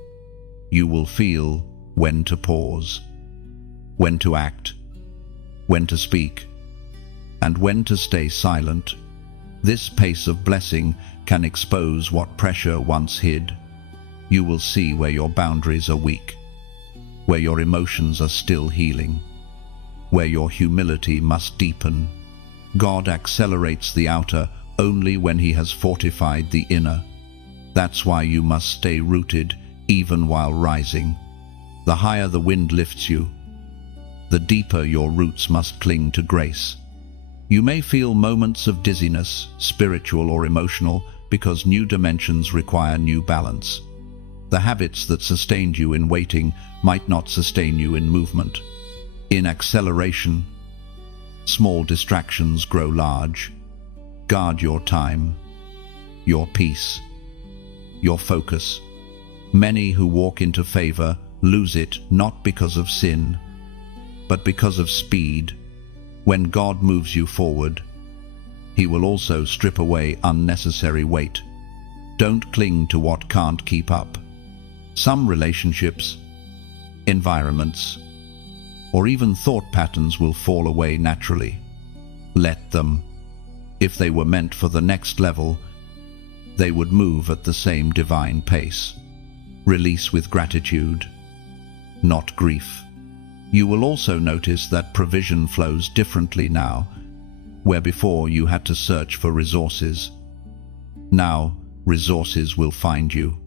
you will feel when to pause, when to act, when to speak, and when to stay silent. This pace of blessing can expose what pressure once hid. You will see where your boundaries are weak, where your emotions are still healing, where your humility must deepen. God accelerates the outer only when He has fortified the inner. That's why you must stay rooted even while rising. The higher the wind lifts you, the deeper your roots must cling to grace. You may feel moments of dizziness, spiritual or emotional, because new dimensions require new balance. The habits that sustained you in waiting might not sustain you in movement. In acceleration, small distractions grow large. Guard your time, your peace, your focus. Many who walk into favor lose it not because of sin, but because of speed. When God moves you forward, He will also strip away unnecessary weight. Don't cling to what can't keep up. Some relationships, environments, or even thought patterns will fall away naturally. Let them. If they were meant for the next level, they would move at the same divine pace. Release with gratitude, not grief. You will also notice that provision flows differently now, where before you had to search for resources. Now, resources will find you.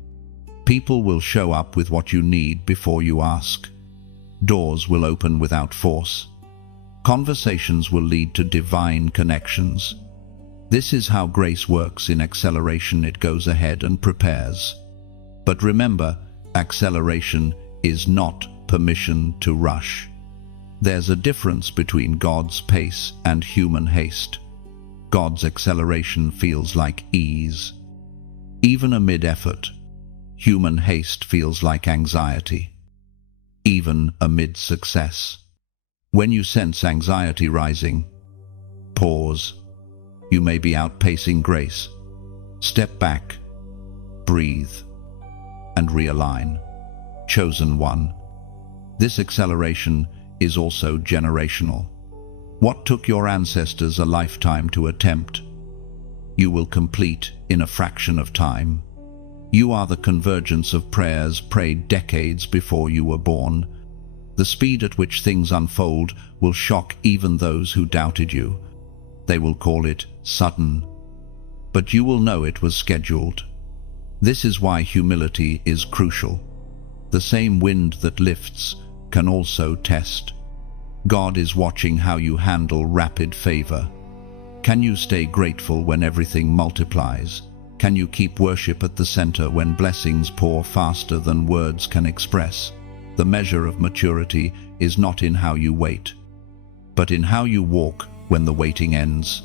People will show up with what you need before you ask. Doors will open without force. Conversations will lead to divine connections. This is how grace works in acceleration. It goes ahead and prepares. But remember, acceleration is not permission to rush. There's a difference between God's pace and human haste. God's acceleration feels like ease. Even amid effort, human haste feels like anxiety. Even amid success. When you sense anxiety rising, pause. You may be outpacing grace. Step back, breathe, and realign. Chosen one. This acceleration is also generational. What took your ancestors a lifetime to attempt, you will complete in a fraction of time. You are the convergence of prayers prayed decades before you were born. The speed at which things unfold will shock even those who doubted you. They will call it sudden, but you will know it was scheduled. This is why humility is crucial. The same wind that lifts can also test. God is watching how you handle rapid favor. Can you stay grateful when everything multiplies? Can you keep worship at the center when blessings pour faster than words can express? The measure of maturity is not in how you wait, but in how you walk when the waiting ends.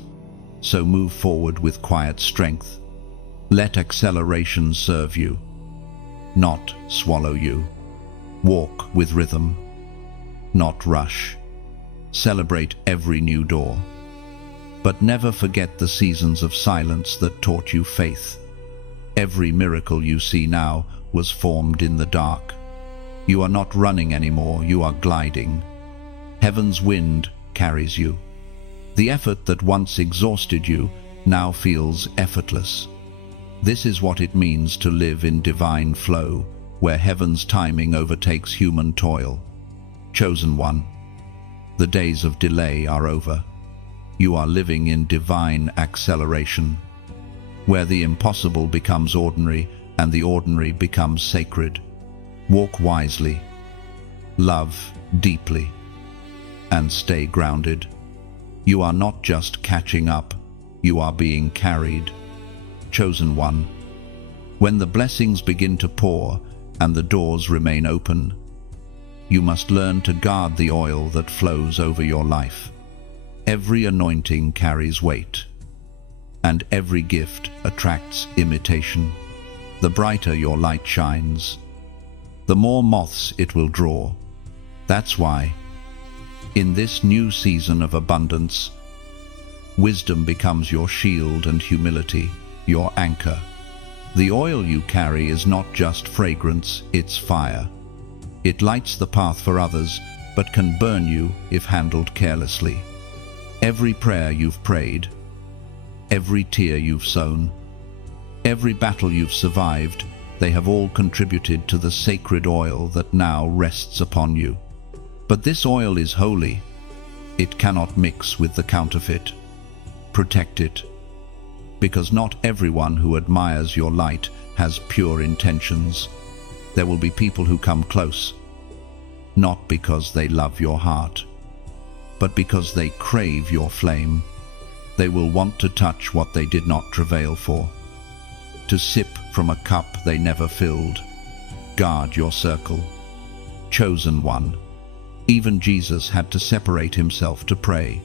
So move forward with quiet strength. Let acceleration serve you, not swallow you. Walk with rhythm, not rush. Celebrate every new door. But never forget the seasons of silence that taught you faith. Every miracle you see now was formed in the dark. You are not running anymore, you are gliding. Heaven's wind carries you. The effort that once exhausted you now feels effortless. This is what it means to live in divine flow, where heaven's timing overtakes human toil. Chosen one, the days of delay are over. You are living in divine acceleration, where the impossible becomes ordinary and the ordinary becomes sacred. Walk wisely, love deeply, and stay grounded. You are not just catching up, you are being carried. Chosen one, when the blessings begin to pour and the doors remain open, you must learn to guard the oil that flows over your life. Every anointing carries weight, and every gift attracts imitation. The brighter your light shines, the more moths it will draw. That's why, in this new season of abundance, wisdom becomes your shield and humility your anchor. The oil you carry is not just fragrance, it's fire. It lights the path for others, but can burn you if handled carelessly. Every prayer you've prayed, every tear you've sown, every battle you've survived, they have all contributed to the sacred oil that now rests upon you. But this oil is holy. It cannot mix with the counterfeit. Protect it, because not everyone who admires your light has pure intentions. There will be people who come close, not because they love your heart, but because they crave your flame. They will want to touch what they did not travail for, to sip from a cup they never filled. Guard your circle. Chosen one. Even Jesus had to separate himself to pray,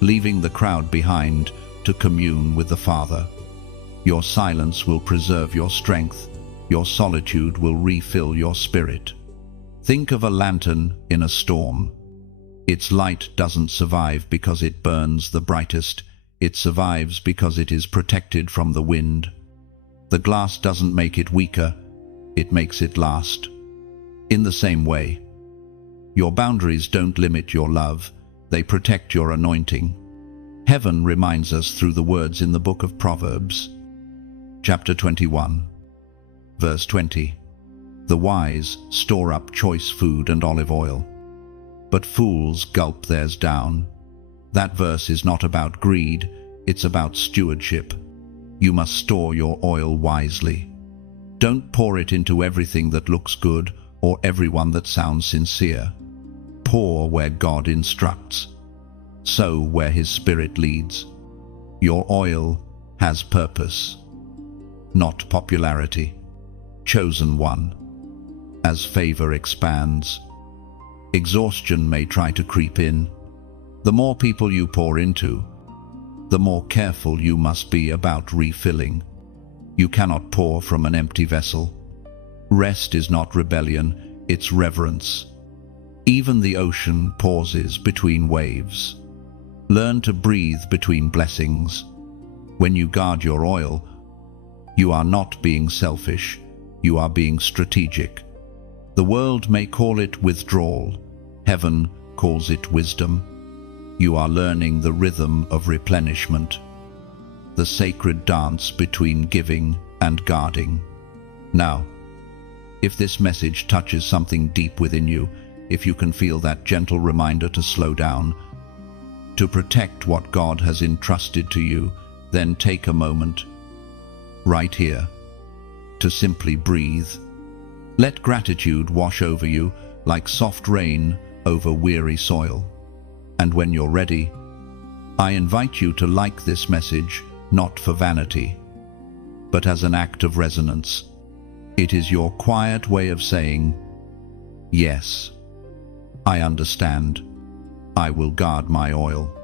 leaving the crowd behind to commune with the Father. Your silence will preserve your strength. Your solitude will refill your spirit. Think of a lantern in a storm. Its light doesn't survive because it burns the brightest. It survives because it is protected from the wind. The glass doesn't make it weaker, it makes it last. In the same way, your boundaries don't limit your love, they protect your anointing. Heaven reminds us through the words in the book of Proverbs, chapter 21, verse 20. The wise store up choice food and olive oil, but fools gulp theirs down. That verse is not about greed, it's about stewardship. You must store your oil wisely. Don't pour it into everything that looks good or everyone that sounds sincere. Pour where God instructs, sow where His Spirit leads. Your oil has purpose, not popularity. Chosen one. As favor expands, exhaustion may try to creep in. The more people you pour into, the more careful you must be about refilling. You cannot pour from an empty vessel. Rest is not rebellion, it's reverence. Even the ocean pauses between waves. Learn to breathe between blessings. When you guard your oil, you are not being selfish, you are being strategic. The world may call it withdrawal, heaven calls it wisdom. You are learning the rhythm of replenishment, the sacred dance between giving and guarding. Now, if this message touches something deep within you, if you can feel that gentle reminder to slow down, to protect what God has entrusted to you, then take a moment, right here, to simply breathe. Let gratitude wash over you like soft rain over weary soil. And when you're ready, I invite you to like this message, not for vanity, but as an act of resonance. It is your quiet way of saying, yes, I understand. I will guard my oil.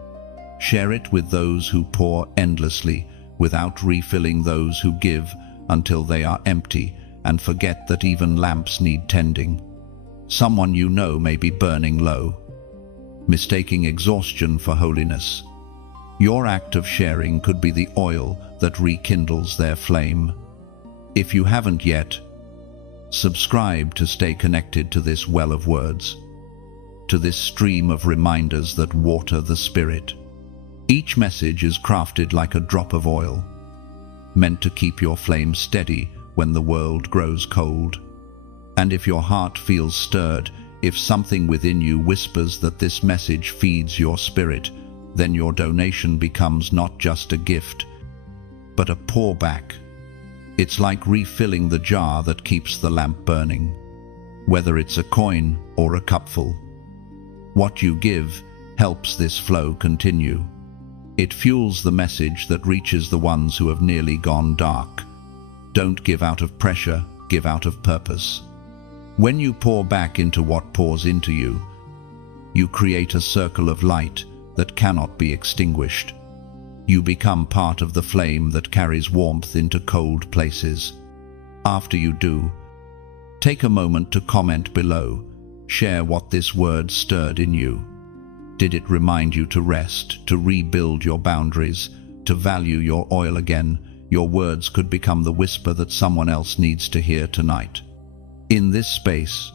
Share it with those who pour endlessly without refilling those who give until they are empty and forget that even lamps need tending. Someone you know may be burning low, mistaking exhaustion for holiness. Your act of sharing could be the oil that rekindles their flame. If you haven't yet, subscribe to stay connected to this well of words, to this stream of reminders that water the spirit. Each message is crafted like a drop of oil, meant to keep your flame steady when the world grows cold. And if your heart feels stirred, if something within you whispers that this message feeds your spirit, then your donation becomes not just a gift, but a pour back. It's like refilling the jar that keeps the lamp burning, whether it's a coin or a cupful. What you give helps this flow continue. It fuels the message that reaches the ones who have nearly gone dark. Don't give out of pressure, give out of purpose. When you pour back into what pours into you, you create a circle of light that cannot be extinguished. You become part of the flame that carries warmth into cold places. After you do, take a moment to comment below. Share what this word stirred in you. Did it remind you to rest, to rebuild your boundaries, to value your oil again? your words could become the whisper that someone else needs to hear tonight. In this space,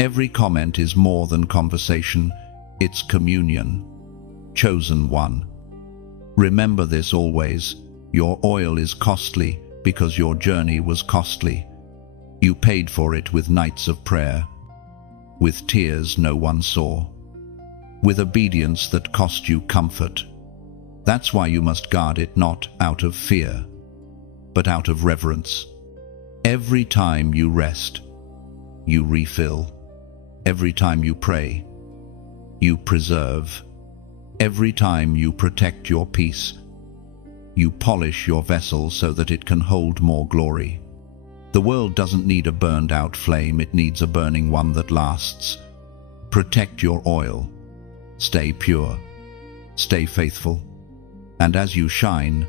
every comment is more than conversation, it's communion. Chosen one. Remember this always. Your oil is costly because your journey was costly. You paid for it with nights of prayer, with tears no one saw, with obedience that cost you comfort. That's why you must guard it, not out of fear, but out of reverence. Every time you rest, you refill. Every time you pray, you preserve. Every time you protect your peace, you polish your vessel so that it can hold more glory. The world doesn't need a burned-out flame, it needs a burning one that lasts. Protect your oil. Stay pure. Stay faithful. And as you shine,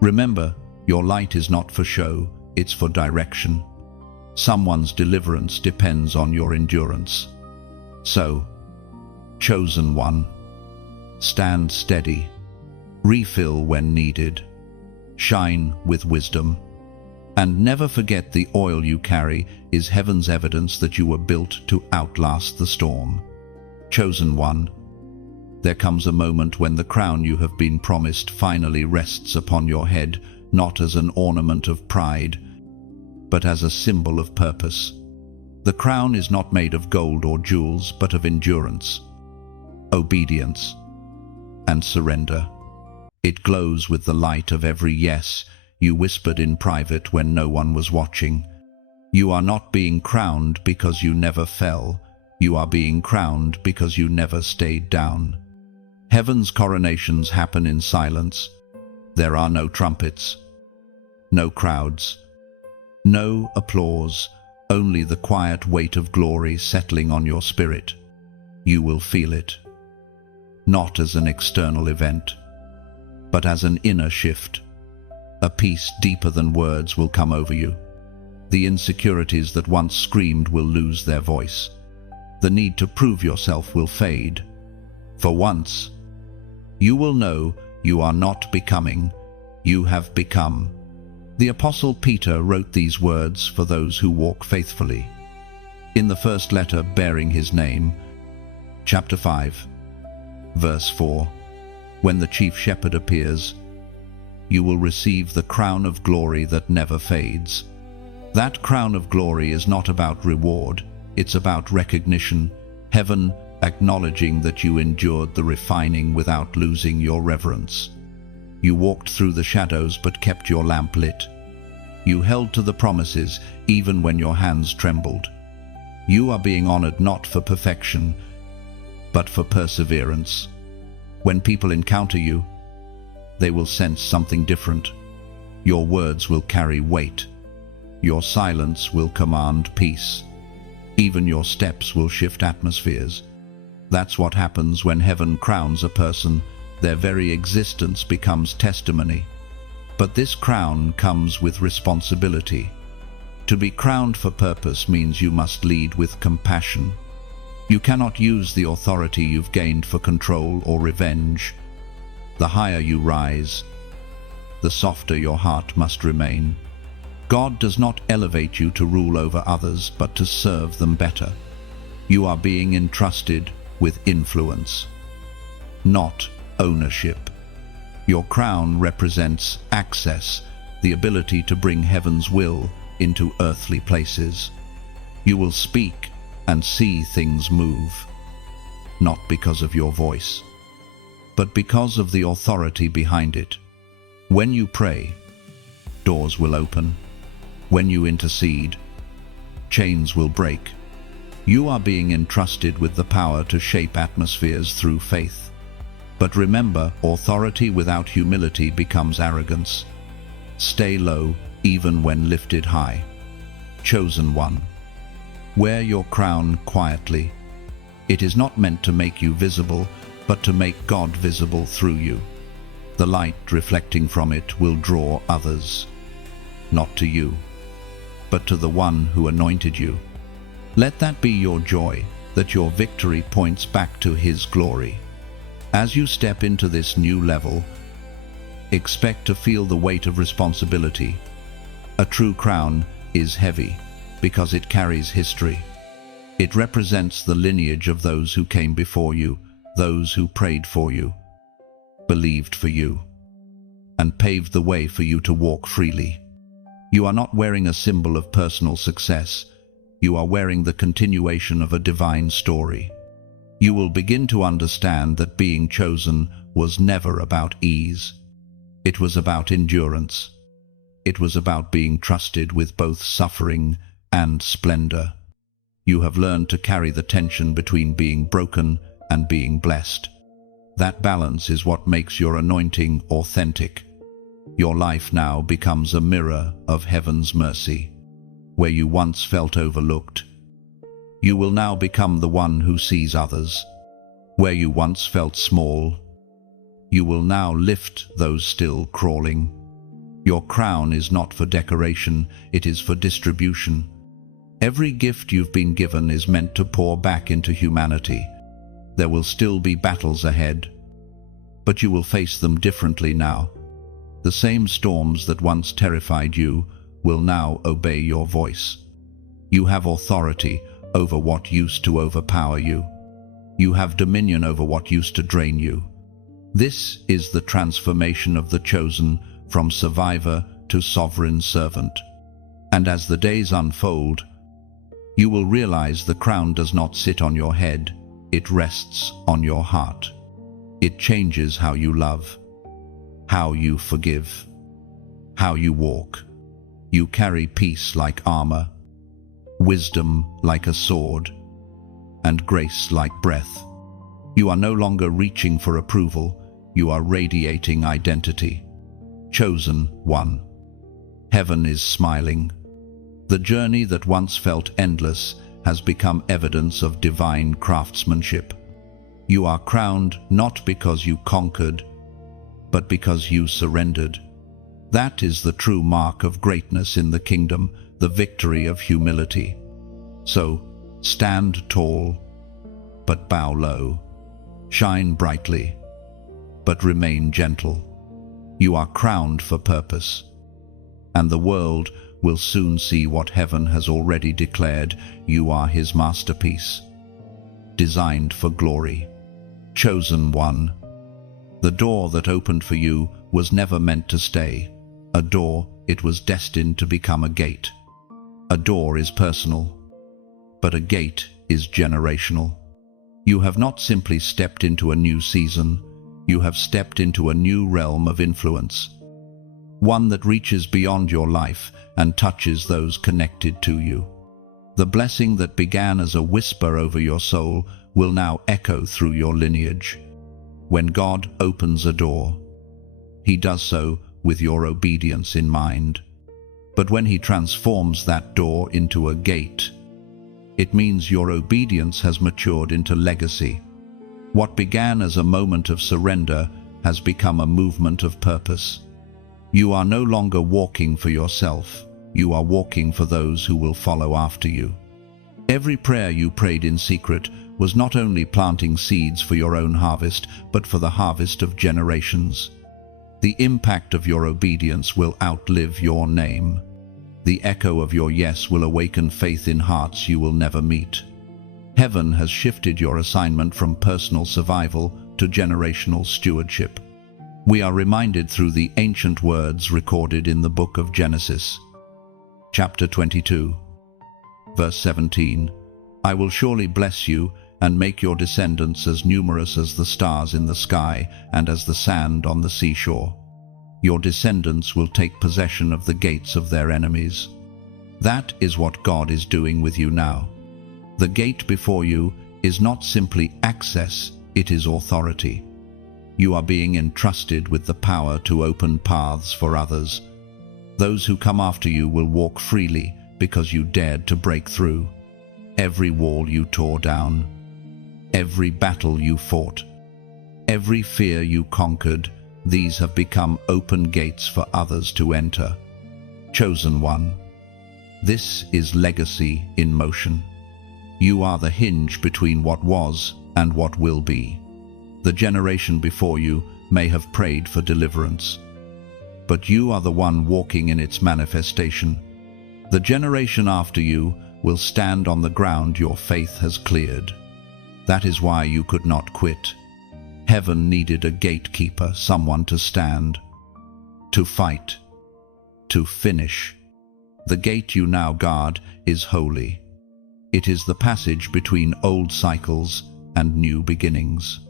remember, your light is not for show, it's for direction. Someone's deliverance depends on your endurance. So, chosen one, stand steady. Refill when needed. Shine with wisdom. And never forget the oil you carry is heaven's evidence that you were built to outlast the storm. Chosen one, there comes a moment when the crown you have been promised finally rests upon your head, not as an ornament of pride, but as a symbol of purpose. The crown is not made of gold or jewels, but of endurance, obedience, and surrender. It glows with the light of every yes you whispered in private when no one was watching. You are not being crowned because you never fell. You are being crowned because you never stayed down. Heaven's coronations happen in silence. There are no trumpets, no crowds, no applause, only the quiet weight of glory settling on your spirit. You will feel it, not as an external event, but as an inner shift. A peace deeper than words will come over you. The insecurities that once screamed will lose their voice. The need to prove yourself will fade. For once, you will know you are not becoming, you have become. The Apostle Peter wrote these words for those who walk faithfully. In the first letter bearing his name, chapter 5, verse 4, when the chief shepherd appears, you will receive the crown of glory that never fades. That crown of glory is not about reward, it's about recognition, heaven acknowledging that you endured the refining without losing your reverence. You walked through the shadows but kept your lamp lit. You held to the promises even when your hands trembled. You are being honored not for perfection, but for perseverance. When people encounter you, they will sense something different. Your words will carry weight. Your silence will command peace. Even your steps will shift atmospheres. That's what happens when heaven crowns a person. Their very existence becomes testimony. But this crown comes with responsibility. To be crowned for purpose means you must lead with compassion. You cannot use the authority you've gained for control or revenge. The higher you rise, the softer your heart must remain. God does not elevate you to rule over others, but to serve them better. You are being entrusted with influence, not ownership. Your crown represents access, the ability to bring heaven's will into earthly places. You will speak and see things move, not because of your voice, but because of the authority behind it. When you pray, doors will open. When you intercede, chains will break. You are being entrusted with the power to shape atmospheres through faith. But remember, authority without humility becomes arrogance. Stay low, even when lifted high. Chosen one, wear your crown quietly. It is not meant to make you visible, but to make God visible through you. The light reflecting from it will draw others, not to you, but to the one who anointed you. Let that be your joy, that your victory points back to His glory. As you step into this new level, Expect to feel the weight of responsibility. A true crown is heavy because it carries history. It represents the lineage of those who came before you, those who prayed for you, believed for you, and paved the way for you to walk freely. You are not wearing a symbol of personal success. You are wearing the continuation of a divine story. You will begin to understand that being chosen was never about ease. It was about endurance. It was about being trusted with both suffering and splendor. You have learned to carry the tension between being broken and being blessed. That balance is what makes your anointing authentic. Your life now becomes a mirror of heaven's mercy. Where you once felt overlooked, you will now become the one who sees others. Where you once felt small, you will now lift those still crawling. Your crown is not for decoration, it is for distribution. Every gift you've been given is meant to pour back into humanity. There will still be battles ahead, but you will face them differently now. The same storms that once terrified you will now obey your voice. You have authority over what used to overpower you. You have dominion over what used to drain you. This is the transformation of the chosen from survivor to sovereign servant. And as the days unfold, you will realize the crown does not sit on your head, it rests on your heart. It changes how you love, how you forgive, how you walk. You carry peace like armor, wisdom like a sword, and grace like breath. You are no longer reaching for approval, you are radiating identity. Chosen one. Heaven is smiling. The journey that once felt endless has become evidence of divine craftsmanship. You are crowned not because you conquered, but because you surrendered. That is the true mark of greatness in the kingdom, the victory of humility. So, stand tall, but bow low. Shine brightly, but remain gentle. You are crowned for purpose, and the world will soon see what heaven has already declared. You are his masterpiece, designed for glory. Chosen one. The door that opened for you was never meant to stay. A door, it was destined to become a gate. A door is personal, but a gate is generational. You have not simply stepped into a new season, you have stepped into a new realm of influence. One that reaches beyond your life and touches those connected to you. The blessing that began as a whisper over your soul will now echo through your lineage. When God opens a door, he does so with your obedience in mind. But when he transforms that door into a gate, it means your obedience has matured into legacy. What began as a moment of surrender has become a movement of purpose. You are no longer walking for yourself, you are walking for those who will follow after you. Every prayer you prayed in secret was not only planting seeds for your own harvest, but for the harvest of generations. The impact of your obedience will outlive your name. The echo of your yes will awaken faith in hearts you will never meet. Heaven has shifted your assignment from personal survival to generational stewardship. We are reminded through the ancient words recorded in the book of Genesis. Chapter 22, verse 17. I will surely bless you and make your descendants as numerous as the stars in the sky and as the sand on the seashore. Your descendants will take possession of the gates of their enemies. That is what God is doing with you now. The gate before you is not simply access, it is authority. You are being entrusted with the power to open paths for others. Those who come after you will walk freely because you dared to break through. Every wall you tore down, every battle you fought, every fear you conquered, these have become open gates for others to enter. Chosen one. This is legacy in motion. You are the hinge between what was and what will be. The generation before you may have prayed for deliverance, but you are the one walking in its manifestation. The generation after you will stand on the ground your faith has cleared. That is why you could not quit. Heaven needed a gatekeeper, someone to stand, to fight, to finish. The gate you now guard is holy. It is the passage between old cycles and new beginnings.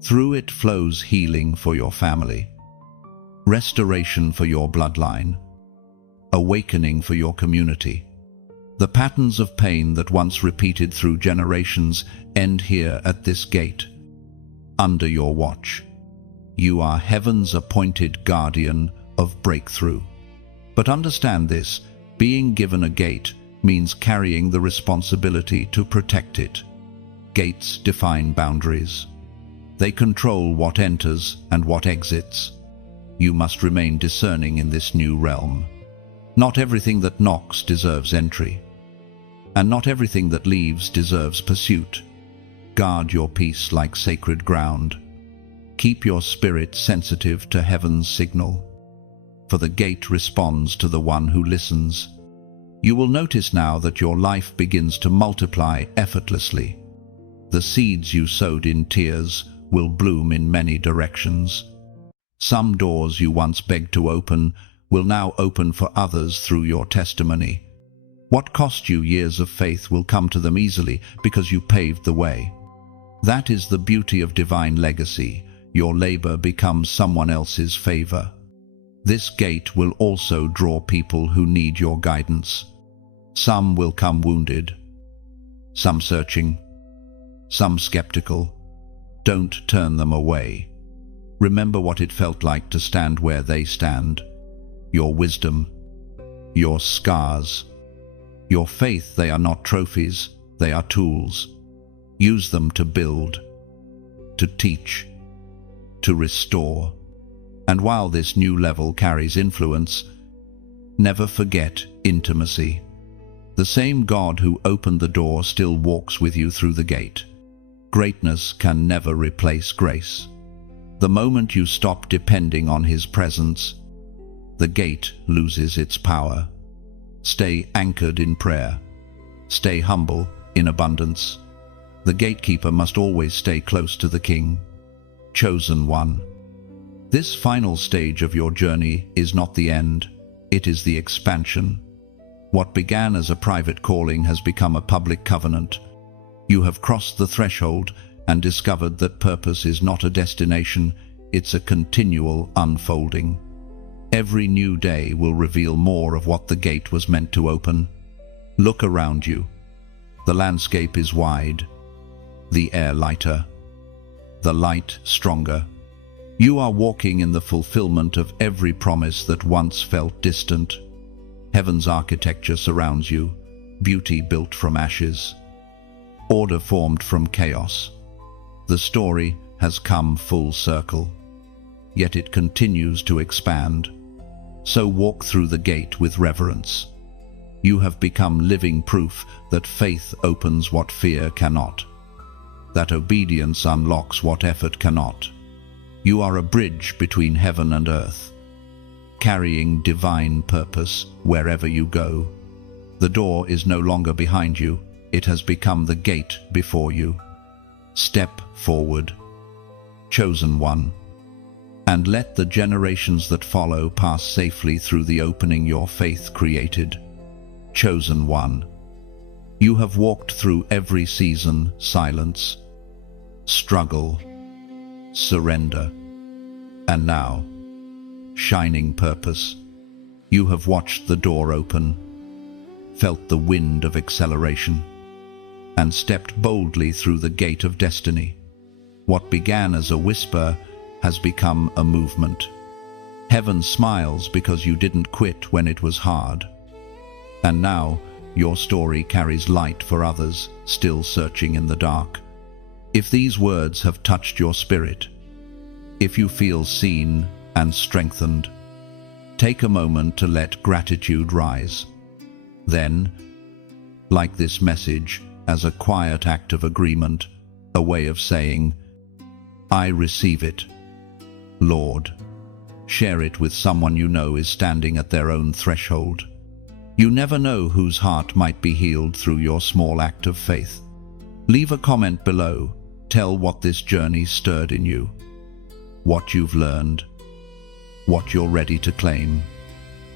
Through it flows healing for your family, restoration for your bloodline, awakening for your community. The patterns of pain that once repeated through generations end here at this gate, under your watch. You are heaven's appointed guardian of breakthrough. But understand this, being given a gate means carrying the responsibility to protect it. Gates define boundaries. They control what enters and what exits. You must remain discerning in this new realm. Not everything that knocks deserves entry, and not everything that leaves deserves pursuit. Guard your peace like sacred ground. Keep your spirit sensitive to heaven's signal, for the gate responds to the one who listens. You will notice now that your life begins to multiply effortlessly. The seeds you sowed in tears will bloom in many directions. Some doors you once begged to open will now open for others through your testimony. What cost you years of faith will come to them easily because you paved the way. That is the beauty of divine legacy. Your labor becomes someone else's favor. This gate will also draw people who need your guidance. Some will come wounded, some searching, some skeptical. Don't turn them away. Remember what it felt like to stand where they stand. Your wisdom, your scars, your faith, they are not trophies, they are tools. Use them to build, to teach, to restore. And while this new level carries influence, never forget intimacy. The same God who opened the door still walks with you through the gate. Greatness can never replace grace. The moment you stop depending on His presence, the gate loses its power. Stay anchored in prayer. Stay humble in abundance. The gatekeeper must always stay close to the King. Chosen one. This final stage of your journey is not the end, it is the expansion. What began as a private calling has become a public covenant. You have crossed the threshold and discovered that purpose is not a destination, it's a continual unfolding. Every new day will reveal more of what the gate was meant to open. Look around you. The landscape is wide, the air lighter, the light stronger. You are walking in the fulfillment of every promise that once felt distant. Heaven's architecture surrounds you, beauty built from ashes, order formed from chaos. The story has come full circle, yet it continues to expand. So walk through the gate with reverence. You have become living proof that faith opens what fear cannot, that obedience unlocks what effort cannot. You are a bridge between heaven and earth, carrying divine purpose wherever you go. The door is no longer behind you, it has become the gate before you. Step forward, chosen one, and let the generations that follow pass safely through the opening your faith created. Chosen one, you have walked through every season, silence, struggle, surrender, and now, shining purpose. You have watched the door open, felt the wind of acceleration, and stepped boldly through the gate of destiny. What began as a whisper has become a movement. Heaven smiles because you didn't quit when it was hard. And now, your story carries light for others still searching in the dark. If these words have touched your spirit, if you feel seen and strengthened, take a moment to let gratitude rise. Then, like this message, as a quiet act of agreement, a way of saying, I receive it, Lord. Share it with someone you know is standing at their own threshold. You never know whose heart might be healed through your small act of faith. Leave a comment below. Tell what this journey stirred in you, what you've learned, what you're ready to claim.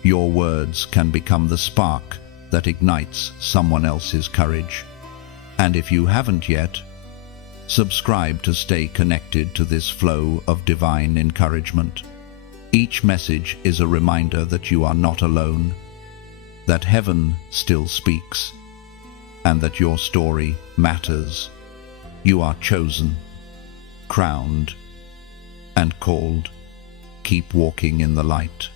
Your words can become the spark that ignites someone else's courage. And if you haven't yet, subscribe to stay connected to this flow of divine encouragement. Each message is a reminder that you are not alone, that heaven still speaks, and that your story matters. You are chosen, crowned, and called. Keep walking in the light.